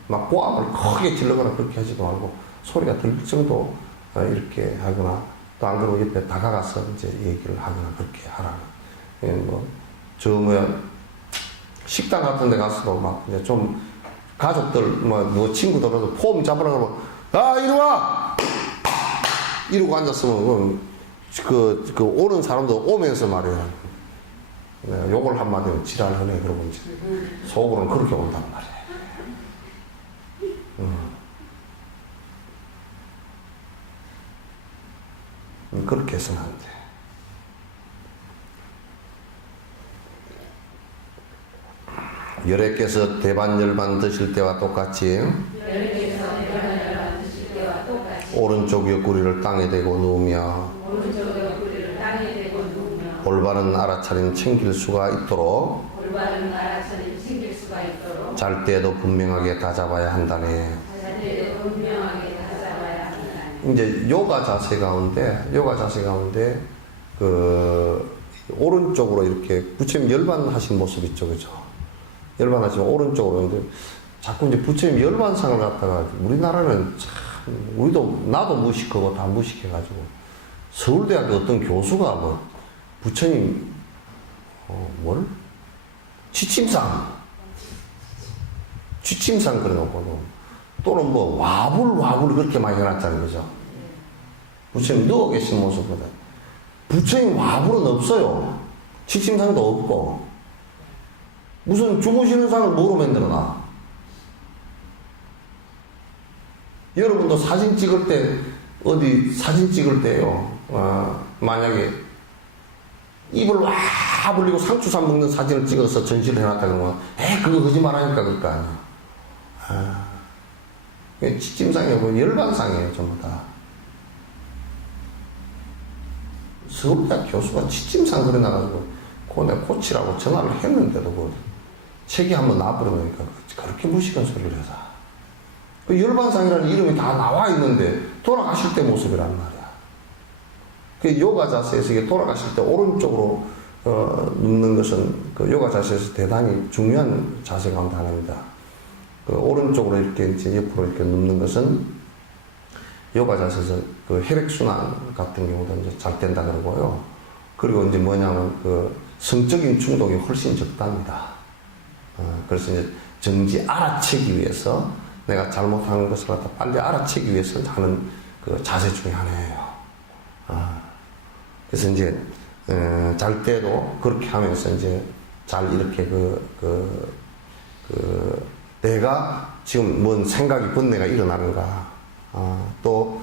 막 고함을 크게 질러거나 그렇게 하지도 말고 소리가 들릴 정도 이렇게 하거나 또 안 그러고 옆에 다가가서 이제 얘기를 하거나 그렇게 하라고. 식당 같은 데 가서도 막 이제 좀 가족들 누구 친구들도 폼 잡으라고 하면 이리 와 이러고 앉았으면 오는 사람도 오면서 말이야 욕을 한마디로 지랄하네. 그러고 이제 속으로는 그렇게 온단 말이야. 그렇게 해서는 안 돼. 열애께서 대반열반 드실 때와 똑같이 열매에서 대변을 드실 때와 똑같이 오른쪽 옆구리를 땅에 대고 누우며 오른쪽 옆구리를 땅에 대고 누우며 올바른 알아차림 챙길 수가 있도록 올바른 알아차림 챙길 수가 있도록 잘 때도 분명하게 다잡아야 한다네. 잘 때도 분명하게 다잡아야 한다. 이제 요가 자세 가운데 그 오른쪽으로 이렇게 부처님 열반하신 모습 있죠, 그죠? 열반하시면 오른쪽으로. 근데 자꾸 이제 부처님 열반상을 갖다가 우리나라는 참 우리도 나도 무식하고 다 무식해가지고 서울대학교 어떤 교수가 뭐 부처님 뭘 취침상 그래놓고 또는 뭐 와불 그렇게 많이 해놨잖아요, 그죠? 부처님 누워 계신 모습보다 부처님 와불은 없어요. 취침상도 없고 무슨 주무시는 상을 뭐로 만들어놔? 여러분도 사진 찍을 때 어디 사진 찍을 때요, 만약에 입을 와 벌리고 상추쌈 먹는 사진을 찍어서 전시를 해놨다 그러면 그거 거짓말하니까 그럴 거 아니야. 취침상이고 열반상이에요, 전부 다. 서울대학 교수가 취침상 그려놔가지고 그거 내가 고치라고 전화를 했는데도 그 책이 한번 나와버리니까 그렇게 무식한 소리를 해서 그 열반상이라는 이름이 다 나와 있는데 돌아가실 때 모습이란 말이야. 그 요가 자세에서 이게 돌아가실 때 오른쪽으로 눕는 것은 그 요가 자세에서 대단히 중요한 자세 가운데 하나입니다. 그 오른쪽으로 이렇게 이제 옆으로 이렇게 눕는 것은 요가 자세에서 그 혈액순환 같은 경우도 이제 잘 된다 그러고요. 그리고 이제 뭐냐면 그 성적인 충동이 훨씬 적답니다. 그래서 이제 정지 알아채기 위해서 내가 잘못하는 것을 갖다 빨리 알아채기 위해서 하는 그 자세 중에 하나예요. 그래서 이제 잘 때도 그렇게 하면서 이제 잘 이렇게 내가 지금 뭔 생각이 번뇌가 일어나는가, 또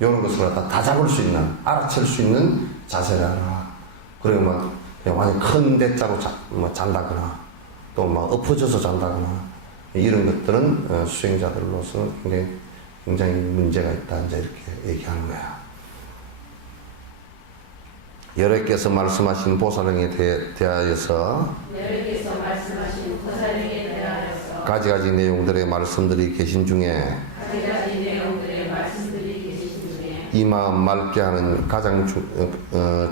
이런 것을 갖다 다 잡을 수 있는, 알아챌 수 있는 자세라. 그리고 막 그냥 완전 큰 대자로 잔다거나 또 막 엎어져서 잔다거나 이런 것들은 수행자들로서는 굉장히 문제가 있다, 이제 이렇게 얘기하는 거야. 여러께서 말씀하신 보살행에 대하여서 여러께서 말씀하신 보살행에 대하여서 가지가지 내용들의 말씀들이 계신 중에 가지가지 내용들의 말씀들이 계신 중에 이 마음 맑게 하는 가장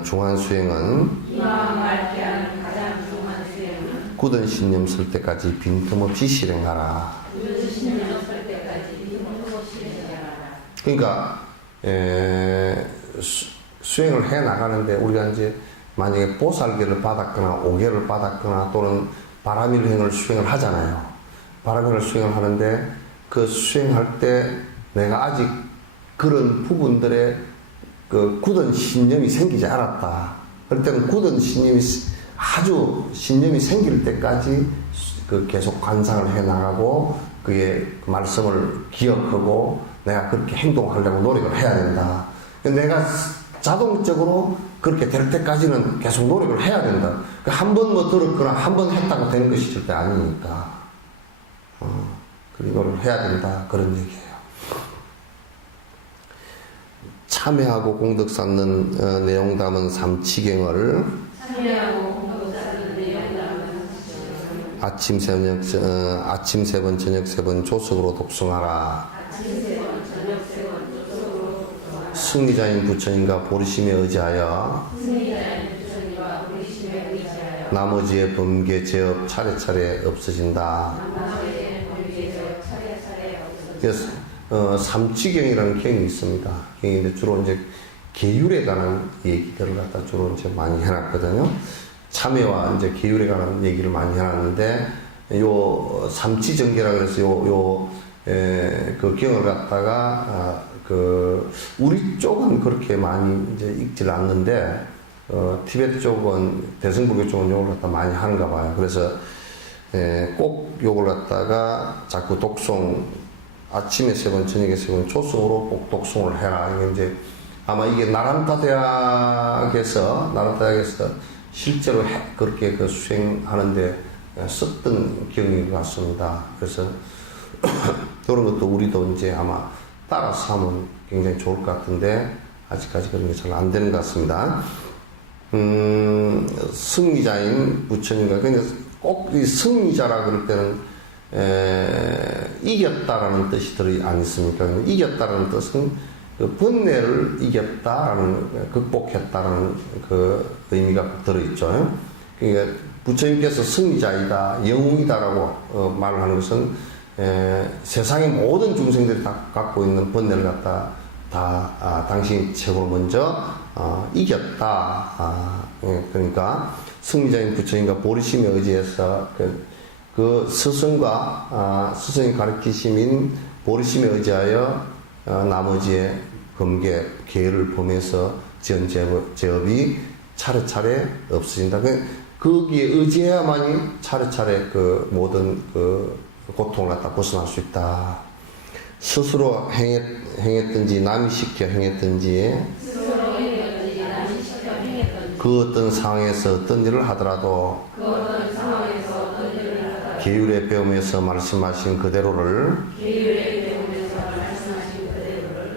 중한 수행은 이 마음 맑게 하는 가장 중한 수행은 굳은 신념 쓸 때까지 빈틈없이 실행하라. 굳은 신념 쓸 때까지 빈틈없이 실행하라. 그러니까 수행을 해 나가는데 우리가 이제 만약에 보살계를 받았거나 오계를 받았거나 또는 바라밀행을 수행을 하잖아요. 바라밀을 수행을 하는데 그 수행할 때 내가 아직 그런 부분들에 그 굳은 신념이 생기지 않았다. 그럴 때는 굳은 신념이 아주 신념이 생길 때까지 그 계속 관상을 해 나가고 그의 말씀을 기억하고 내가 그렇게 행동하려고 노력을 해야 된다. 내가 자동적으로 그렇게 될 때까지는 계속 노력을 해야 된다. 한 번 뭐 들었거나 한 번 했다고 되는 것이 절대 아니니까. 그 노력을 해야 된다. 그런 얘기예요. 참회하고 공덕 쌓는 내용 담은 삼치경을 참회하고 공덕 쌓는 내용 담은 아침 세 번, 저녁 세 번 조석으로 독송하라. 아침 세 번, 저녁 세 번 조석으로 독송하라. 승리자인 부처님과 보리심에 의지하여 승리자인 부처님과 보리심에 의지하여 나머지의 범계 제업 차례차례 없어진다. 나머지의 범계 제업 차례차례 없어진다. 그래서 삼치경이라는 경이 있습니다. 경인데 주로 이제 계율에 관한 얘기들을 갖다 주로 이제 많이 해놨거든요. 참회와 이제 계율에 관한 얘기를 많이 해놨는데 요 삼치정계라 그래서 그 경을 갖다가 우리 쪽은 그렇게 많이 이제 읽질 않는데 티베트 쪽은 대승불교 쪽은 요걸 갖다 많이 하는가 봐요. 그래서 꼭 요걸 갖다가 자꾸 독송 아침에 세 번, 저녁에 세 번 조성으로 꼭 독송을 해라. 이게 이제 아마 이게 나란타 대학에서 실제로 그렇게 그 수행하는데 썼던 기억인 것 같습니다. 그래서 그런 것도 우리도 이제 아마 따라서 하면 굉장히 좋을 것 같은데 아직까지 그런 게 잘 안 되는 것 같습니다. 승리자인 부처님과 근데 꼭 이 승리자라 그럴 때는 이겼다라는 뜻이 들어 안 있습니까? 이겼다라는 뜻은 그 번뇌를 이겼다라는 극복했다라는 그 의미가 들어 있죠. 그러니까 부처님께서 승리자이다, 영웅이다라고 말을 하는 것은 세상의 모든 중생들이 다 갖고 있는 번뇌를 갖다 당신이 최고로 먼저 이겼다. 그러니까 승리자인 부처님과 보리심에 의지해서 그 스승과 스승이 가르치심인 보리심에 의지하여 나머지의 범계, 계를 보면서 지은 제업이 차례차례 없어진다. 거기에 의지해야만이 차례차례 그 모든 그 고통을 갖다 벗어날 수 있다. 스스로 행했든지 남이 시켜 행했든지 그 어떤 상황에서 어떤 일을 하더라도 계율에 배우면서 말씀하신 그대로를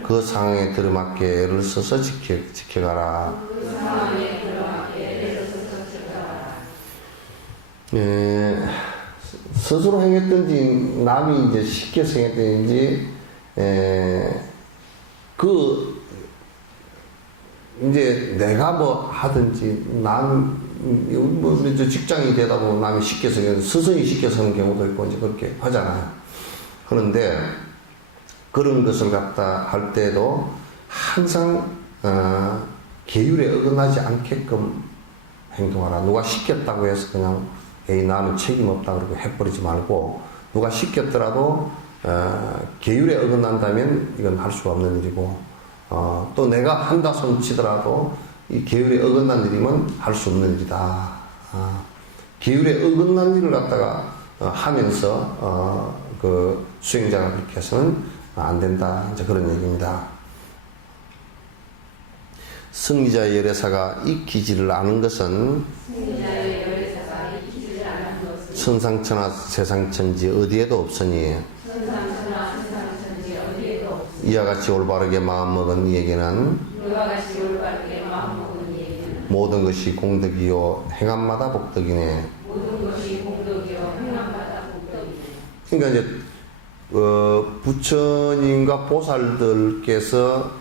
그 상황에 들어맞게 애를 써서 지켜가라. 스스로 행했든지 남이 이제 시켜서 행했든지 이제 내가 뭐 하든지 뭐 직장이 되다 보면 남이 시켜서 스승이 시켜서 하는 경우도 있고 이제 그렇게 하잖아요. 그런데 그런 것을 갖다 할 때도 항상 계율에 어긋나지 않게끔 행동하라. 누가 시켰다고 해서 그냥 에이 나는 책임 없다 그러고 해버리지 말고 누가 시켰더라도 계율에 어긋난다면 이건 할 수가 없는 일이고 또 내가 한다 손치더라도 이 계율에 어긋난 일이면 할 수 없는 일이다. 계율에 어긋난 일을 갖다가 하면서 그 수행자가 그렇게 해서는 안 된다. 이제 그런 얘기입니다. 승리자의 열애사가 익히지를 않은 것은 천상천하 세상천지 어디에도 없으니 이와 같이 올바르게 마음먹은 이에게는 모든 것이 공덕이요 행함마다 복덕이네. 그러니까 이제 부처님과 보살들께서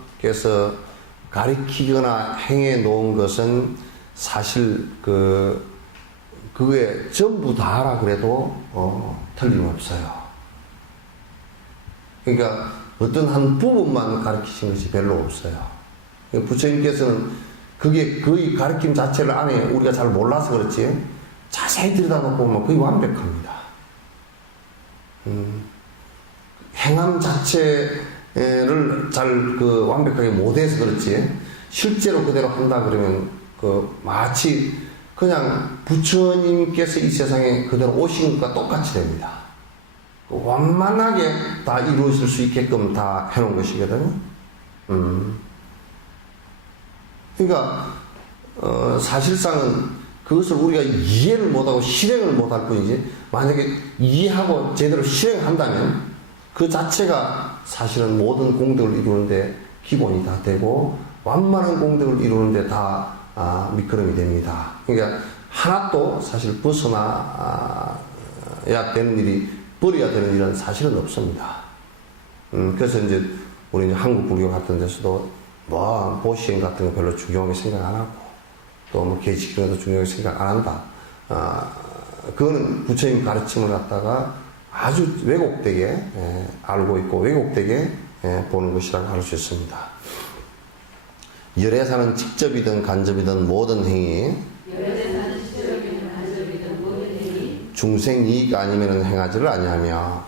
가리키거나 행해 놓은 것은 사실 그게 전부 다라 그래도 틀림없어요. 그러니까 어떤 한 부분만 가르치신 것이 별로 없어요. 부처님께서는 그게 거의 가르침 자체를 안에 우리가 잘 몰라서 그렇지 자세히 들여다보고 보면 거의 완벽합니다. 행함 자체를 잘 완벽하게 못해서 그렇지 실제로 그대로 한다 그러면 마치 그냥 부처님께서 이 세상에 그대로 오신 것과 똑같이 됩니다. 완만하게 다 이루어질 수 있게끔 다 해놓은 것이거든요. 그러니까 사실상은 그것을 우리가 이해를 못하고 실행을 못할 뿐이지 만약에 이해하고 제대로 실행한다면 그 자체가 사실은 모든 공덕을 이루는데 기본이 다 되고 완만한 공덕을 이루는데 다 밑거름이 됩니다. 그러니까 하나도 사실 벗어나야 되는 일이 버려야 되는 일은 사실은 없습니다. 그래서 이제 우리 한국 불교 같은 데서도 뭐 보시행 같은 거 별로 중요하게 생각 안 하고 또 뭐 계시경도 중요하게 생각 안 한다. 그거는 부처님 가르침을 갖다가 아주 왜곡되게 알고 있고 왜곡되게 보는 것이라고 할 수 있습니다. 열애사는 직접이든 간접이든 모든 행위 중생 이익 아니면 행하지를 아니하며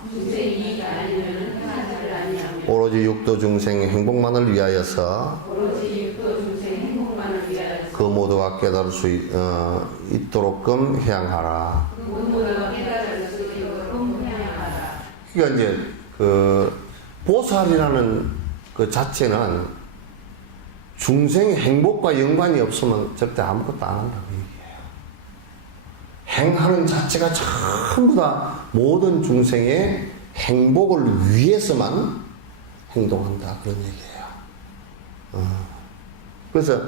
오로지 육도 중생 행복만을 위하여서 그 모두가 깨달을 수 있도록끔 해양하라. 그러니까 이제 보살이라는 그 자체는 중생 행복과 연관이 없으면 절대 아무것도 안 한다고 얘기해요. 행하는 자체가 전부 다 모든 중생의 행복을 위해서만 행동한다. 그런 얘기예요. 그래서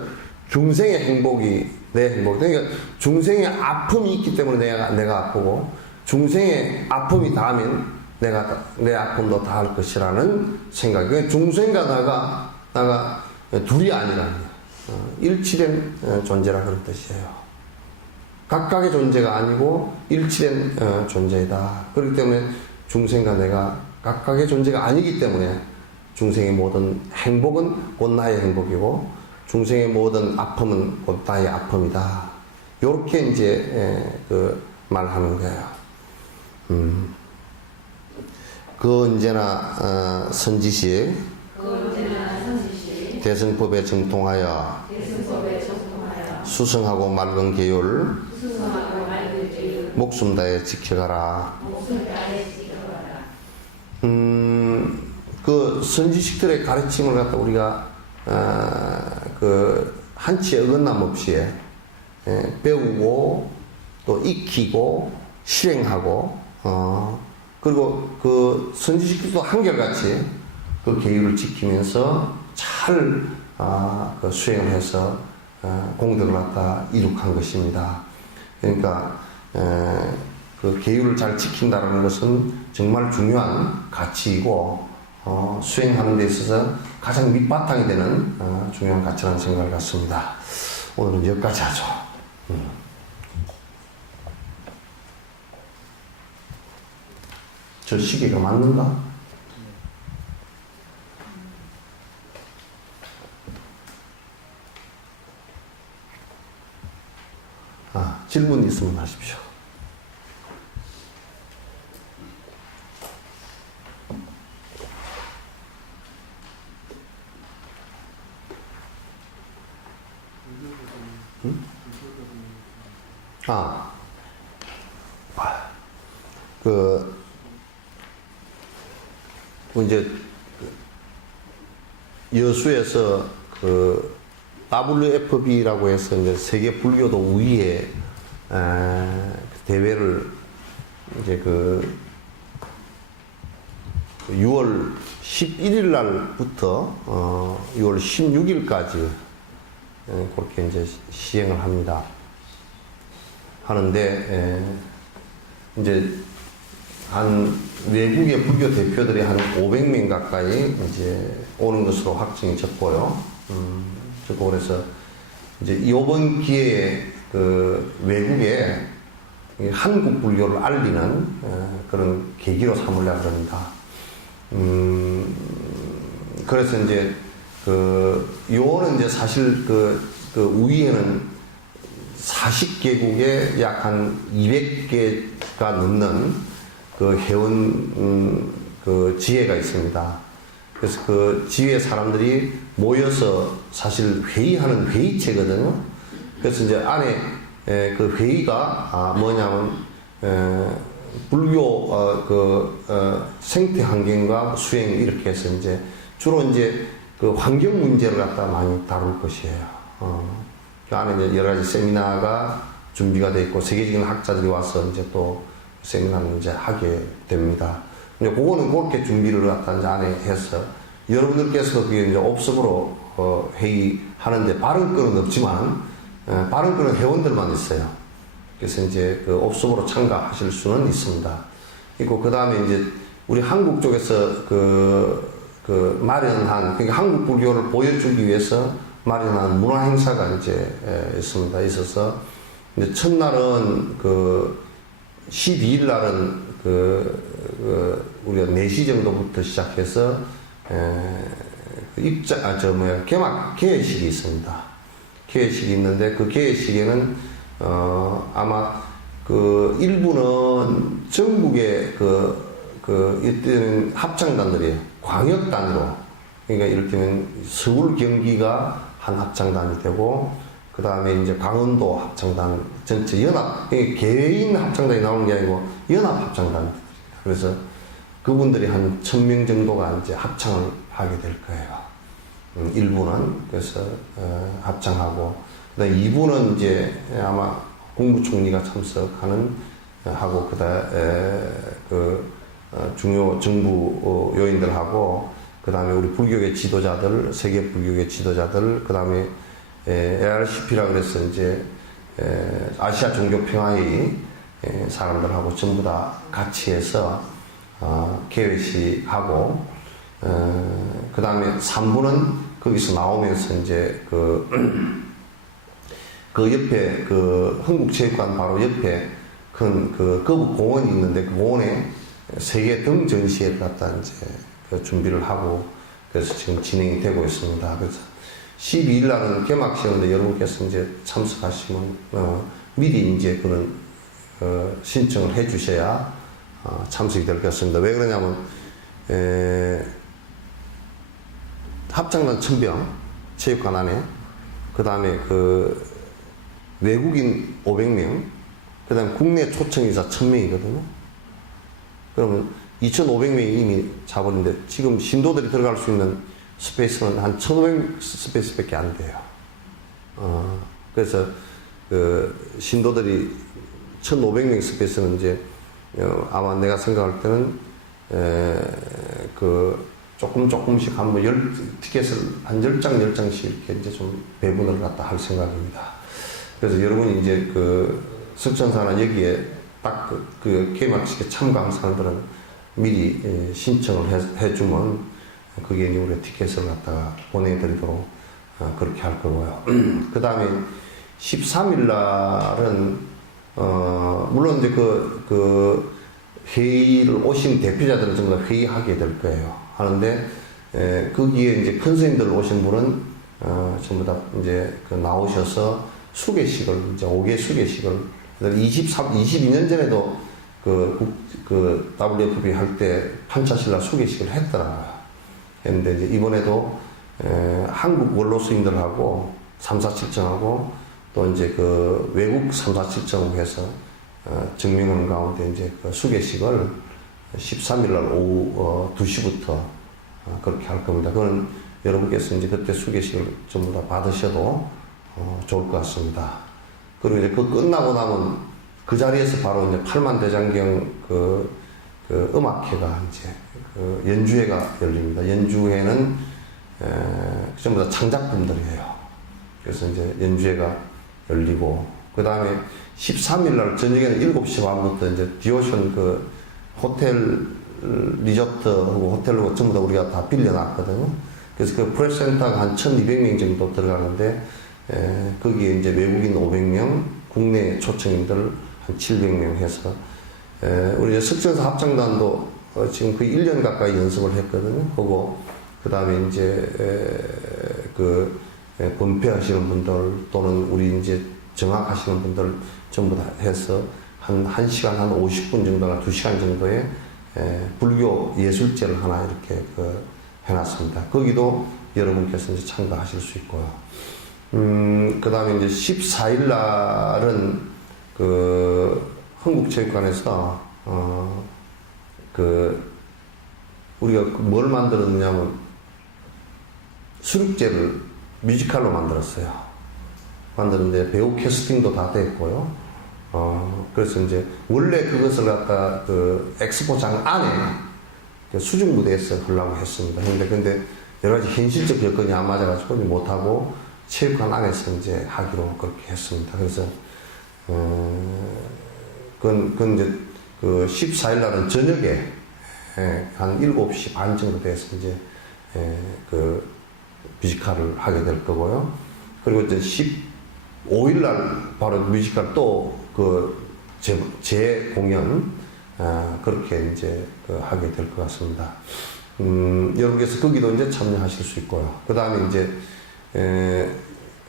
중생의 행복이 내 행복. 그러니까 중생의 아픔이 있기 때문에 내가 아프고 중생의 아픔이 닿으면 내 아픔도 닿을 것이라는 생각. 그러니까 중생과 나가 둘이 아니라 일치된 존재라 그런 뜻이에요. 각각의 존재가 아니고 일치된 존재이다. 그렇기 때문에 중생과 내가 각각의 존재가 아니기 때문에 중생의 모든 행복은 곧 나의 행복이고 중생의 모든 아픔은 곧 나의 아픔이다. 요렇게 이제 말하는 거예요. 그 언제나 선지식 대승법에 정통하여 수성하고 맑은 계율 목숨 다해 지켜가라. 그 선지식들의 가르침을 갖다 우리가 그 한치 어긋남 없이 배우고 또 익히고 실행하고 그리고 그 선지식들도 한결같이 그 계율을 지키면서 잘 그 수행을 해서 공덕을 갖다 이룩한 것입니다. 그러니까 그 계율을 잘 지킨다는 것은 정말 중요한 가치이고 수행하는 데 있어서 가장 밑바탕이 되는 중요한 가치라는 생각을 갖습니다. 오늘은 여기까지 하죠. 저 시계가 맞는가? 질문 있으면 하십시오. 이제 여수에서 그 WFB라고 해서 이제 세계 불교도 우위에 대회를 이제 6월 11일 날부터 6월 16일까지 그렇게 이제 시행을 합니다. 하는데 이제 한 외국의 불교 대표들이 한 500명 가까이 이제 오는 것으로 확정이 졌고요. 저거 그래서 이제 이번 기회에 그 외국에 한국 불교를 알리는 그런 계기로 삼으려고 합니다. 그래서 이제 요거는 이제 사실 그 우위에는 40개국에 약 한 200개가 넘는 그 회원 그 지회가 있습니다. 그래서 그 지회 사람들이 모여서 사실 회의하는 회의체거든요. 그래서 이제 안에 그 회의가 뭐냐면 불교 생태 환경과 수행 이렇게 해서 이제 주로 이제 그 환경 문제를 갖다 많이 다룰 것이에요. 그 안에 이제 여러 가지 세미나가 준비가 돼 있고 세계적인 학자들이 와서 이제 또 세미나를 이제 하게 됩니다. 이제 그거는 그렇게 준비를 갖다 이제 안에 해서 여러분들께서도 그게 이제 옵석으로 회의하는데 발언권은 없지만 발언권은 회원들만 있어요. 그래서 이제 그 옵석으로 참가하실 수는 있습니다. 있고 그 다음에 이제 우리 한국 쪽에서 그 마련한 그러니까 한국 불교를 보여주기 위해서 마련한 문화 행사가 이제 있습니다. 있어서 이제 첫날은 12일 날은 우리가 4시 정도부터 시작해서 개회식이 있습니다. 개회식이 있는데 그 개회식에는 아마 일부는 전국의 이때는 합창단들이 광역 단위로 그러니까 이를테면 서울 경기가 한 합창단이 되고 그 다음에 이제 강원도 합창단 전체 연합 개인 합창단이 나오는 게 아니고 연합 합창단 그래서 그분들이 한 1000명 정도가 이제 합창을 하게 될 거예요. 일부는 그래서 합창하고 그다음 2부는 이제 아마 국무총리가 참석하는 하고 중요 정부 요인들하고 그다음에 우리 불교계 지도자들, 세계 불교계 지도자들, 그다음에 ARCP라 그래서 이제 아시아 종교 평화회의 사람들하고 전부 다 같이 해서 개회식하고 그다음에 3부는 거기서 나오면서 이제 그 옆에 흥국체육관 바로 옆에 큰 거북 공원이 있는데 그 공원에 세계 등 전시회를 갖다 이제 준비를 하고 그래서 지금 진행이 되고 있습니다. 그래서 12일 날은 개막식인데 여러분께서 이제 참석하시면 미리 이제 그런 신청을 해 주셔야 참석이 될 것 같습니다. 왜 그러냐면 합창단 1000병 체육관 안에 그 다음에 외국인 500명 그 다음에 국내 초청이사 1000명이거든요. 그러면 2500명이 이미 잡았는데 지금 신도들이 들어갈 수 있는 스페이스는 한 1500 스페이스밖에 안 돼요. 그래서 신도들이 1500명 스페이스는 이제 아마 내가 생각할 때는 조금씩 한번 티켓을 한 10장씩 이렇게 이제 좀 배분을 갖다 할 생각입니다. 그래서 여러분이 이제 석천사나 여기에 딱 개막식에 참가한 사람들은 미리 신청을 해주면 그게 이제 우리 티켓을 갖다가 보내드리도록 그렇게 할 거고요. 그 다음에 13일 날은 물론 이제 회의를 오신 대표자들은 전부 다 회의하게 될 거예요. 하는데 거기에 이제 큰 스님들 오신 분은 전부 다 이제 나오셔서 수계식을 이제 5개 수계식을 22년 전에도 WFP 할 때 판차신라 수계식을 했더라고요. 했는데 이제 이번에도 한국 원로 스님들하고 3, 4, 7정하고 또 이제 외국 3, 4, 7정 해서 증명하는 가운데 이제 수계식을 13일 날 오후 2시부터 그렇게 할 겁니다. 그건 여러분께서 이제 그때 수계식을 전부 다 받으셔도 좋을 것 같습니다. 그리고 이제 끝나고 나면 그 자리에서 바로 이제 8만 대장경 음악회가 이제 연주회가 열립니다. 연주회는 전부 다 창작분들이에요. 그래서 이제 연주회가 열리고 그 다음에 13일 날 저녁에는 7시 반부터 이제 디오션 호텔 리조트하고 호텔로 전부 다 우리가 다 빌려놨거든요. 그래서 프레스센터가 한 1200명 정도 들어가는데 거기에 이제 외국인 500명, 국내 초청인들 한 700명 해서 우리 석천사 합창단도 지금 거의 1년 가까이 연습을 했거든요. 하고 그 다음에 이제 본패하시는 분들 또는 우리 이제 정악하시는 분들 전부 다 해서 한 1시간 한 50분 정도나 2시간 정도의 불교 예술제를 하나 이렇게 해놨습니다. 거기도 여러분께서 이제 참가하실 수 있고요. 그 다음에 이제 14일 날은 흥국체육관에서 우리가 뭘 만들었냐면 수륙제를 뮤지컬로 만들었어요. 만드는데 배우 캐스팅도 다 됐고요. 그래서 이제 원래 그것을 갖다 엑스포장 안에 수중 무대에서 하려고 했습니다. 근데 여러 가지 현실적 여건이 안 맞아가지고 못하고 체육관 안에서 이제 하기로 그렇게 했습니다. 그래서 그건 이제 14일 날은 저녁에 한 7시 반 정도 돼서 이제 뮤지컬을 하게 될 거고요. 그리고 이제 15일 날 바로 뮤지컬 또 재공연 그렇게 이제 하게 될 것 같습니다. 여러분께서 거기도 이제 참여하실 수 있고요. 그 다음에 이제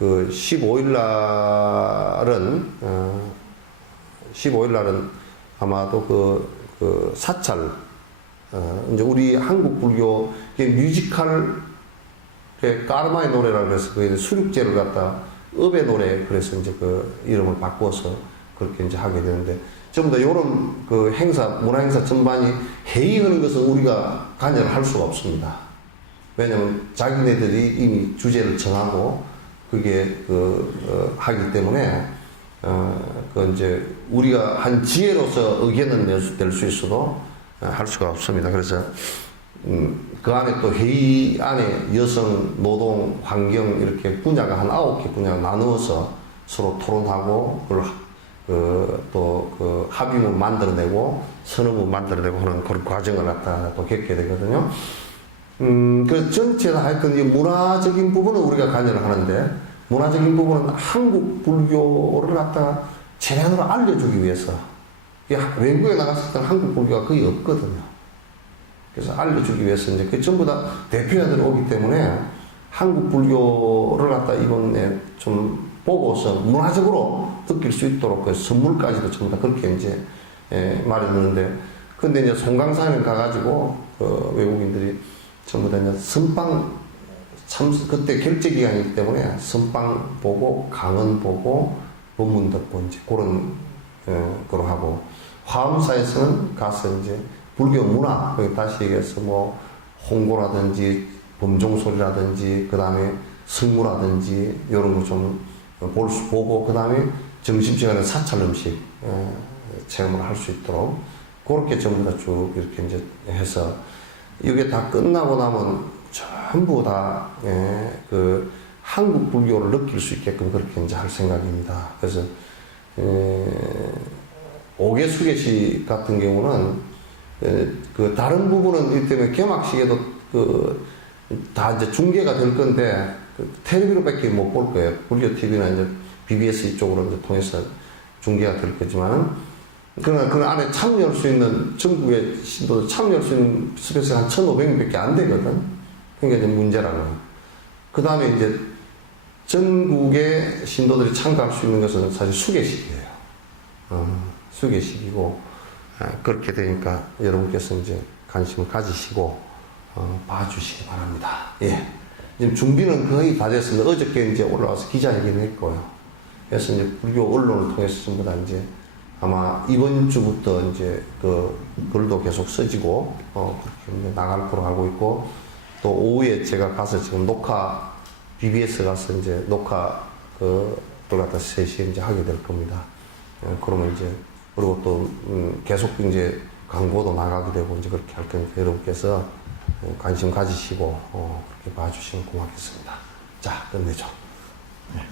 15일 날은 아마도 사찰 이제 우리 한국 불교 뮤지컬의 까르마의 노래라 그래서 수륙제를 갖다 업의 노래 그래서 이제 이름을 바꿔서 그렇게 이제 하게 되는데 전부 다 이런 행사 문화 행사 전반이 회의하는 것은 우리가 관여를 할 수가 없습니다. 왜냐하면 자기네들이 이미 주제를 정하고 그게 하기 때문에 그 이제 우리가 한 지혜로서 의견은 낼 수 있어도 할 수가 없습니다. 그래서 그 안에 또 회의 안에 여성, 노동, 환경 이렇게 분야가 한 9개 분야가 나누어서 서로 토론하고 또 합의문 만들어내고 선언문 만들어내고 하는 그런 과정을 갖다가 또 겪게 되거든요. 그 전체 다 하여튼 이 문화적인 부분은 우리가 관여를 하는데 문화적인 부분은 한국 불교를 갖다가 제대로 알려주기 위해서 외국에 나갔을 때는 한국 불교가 거의 없거든요. 그래서 알려주기 위해서 이제 그 전부 다 대표자들이 오기 때문에 한국 불교를 갖다 이번에 좀 보고서 문화적으로 느낄 수 있도록 그 선물까지도 전부 다 그렇게 이제 마련하는데 근데 이제 송강산에 가가지고 그 외국인들이 전부 다 이제 선방 그때 결제 기간이기 때문에 선방 보고 강연 보고 논문 듣고 이제 그런 거로 하고 화엄사에서는 가서 이제 불교 문화 다시 얘기해서 뭐 홍고라든지 범종소리라든지 그 다음에 승무라든지 이런 거 좀 보고 그 다음에 점심시간에 사찰 음식 체험을 할 수 있도록 그렇게 전부 다 쭉 이렇게 이제 해서 이게 다 끝나고 나면 전부 다 그 한국 불교를 느낄 수 있게끔 그렇게 이제 할 생각입니다. 그래서 오개수계시 같은 경우는 그 다른 부분은 이 때문에 개막식에도 그 다 이제 중계가 될 건데 그 텔레비로밖에 못 볼 거예요. 불교 TV나 이제 BBS 이쪽으로 이제 통해서 중계가 될 거지만은 그러나 그 안에 참여할 수 있는 전국의 신도들 참여할 수 있는 스페이스가 한 1,500명밖에 안 되거든. 그러니까 이제 문제라는. 그 다음에 이제 전국의 신도들이 참가할 수 있는 것은 사실 수계식이에요. 수계식이고 그렇게 되니까 여러분께서 이제 관심을 가지시고 봐주시기 바랍니다. 예. 지금 준비는 거의 다 됐습니다. 어저께 이제 올라와서 기자회견을 했고요. 그래서 이제 불교 언론을 통해서 전부 다 이제 아마 이번 주부터 이제 그 글도 계속 써지고 그렇게 이제 나갈 거로 알고 있고 또 오후에 제가 가서 지금 녹화 BBS 가서 이제 녹화 그걸 갖다 3시에 이제 하게 될 겁니다. 그러면 이제 그리고 또 계속 이제 광고도 나가게 되고 이제 그렇게 할 거니까 여러분께서 관심 가지시고 그렇게 봐주시면 고맙겠습니다. 자, 끝내죠. 네.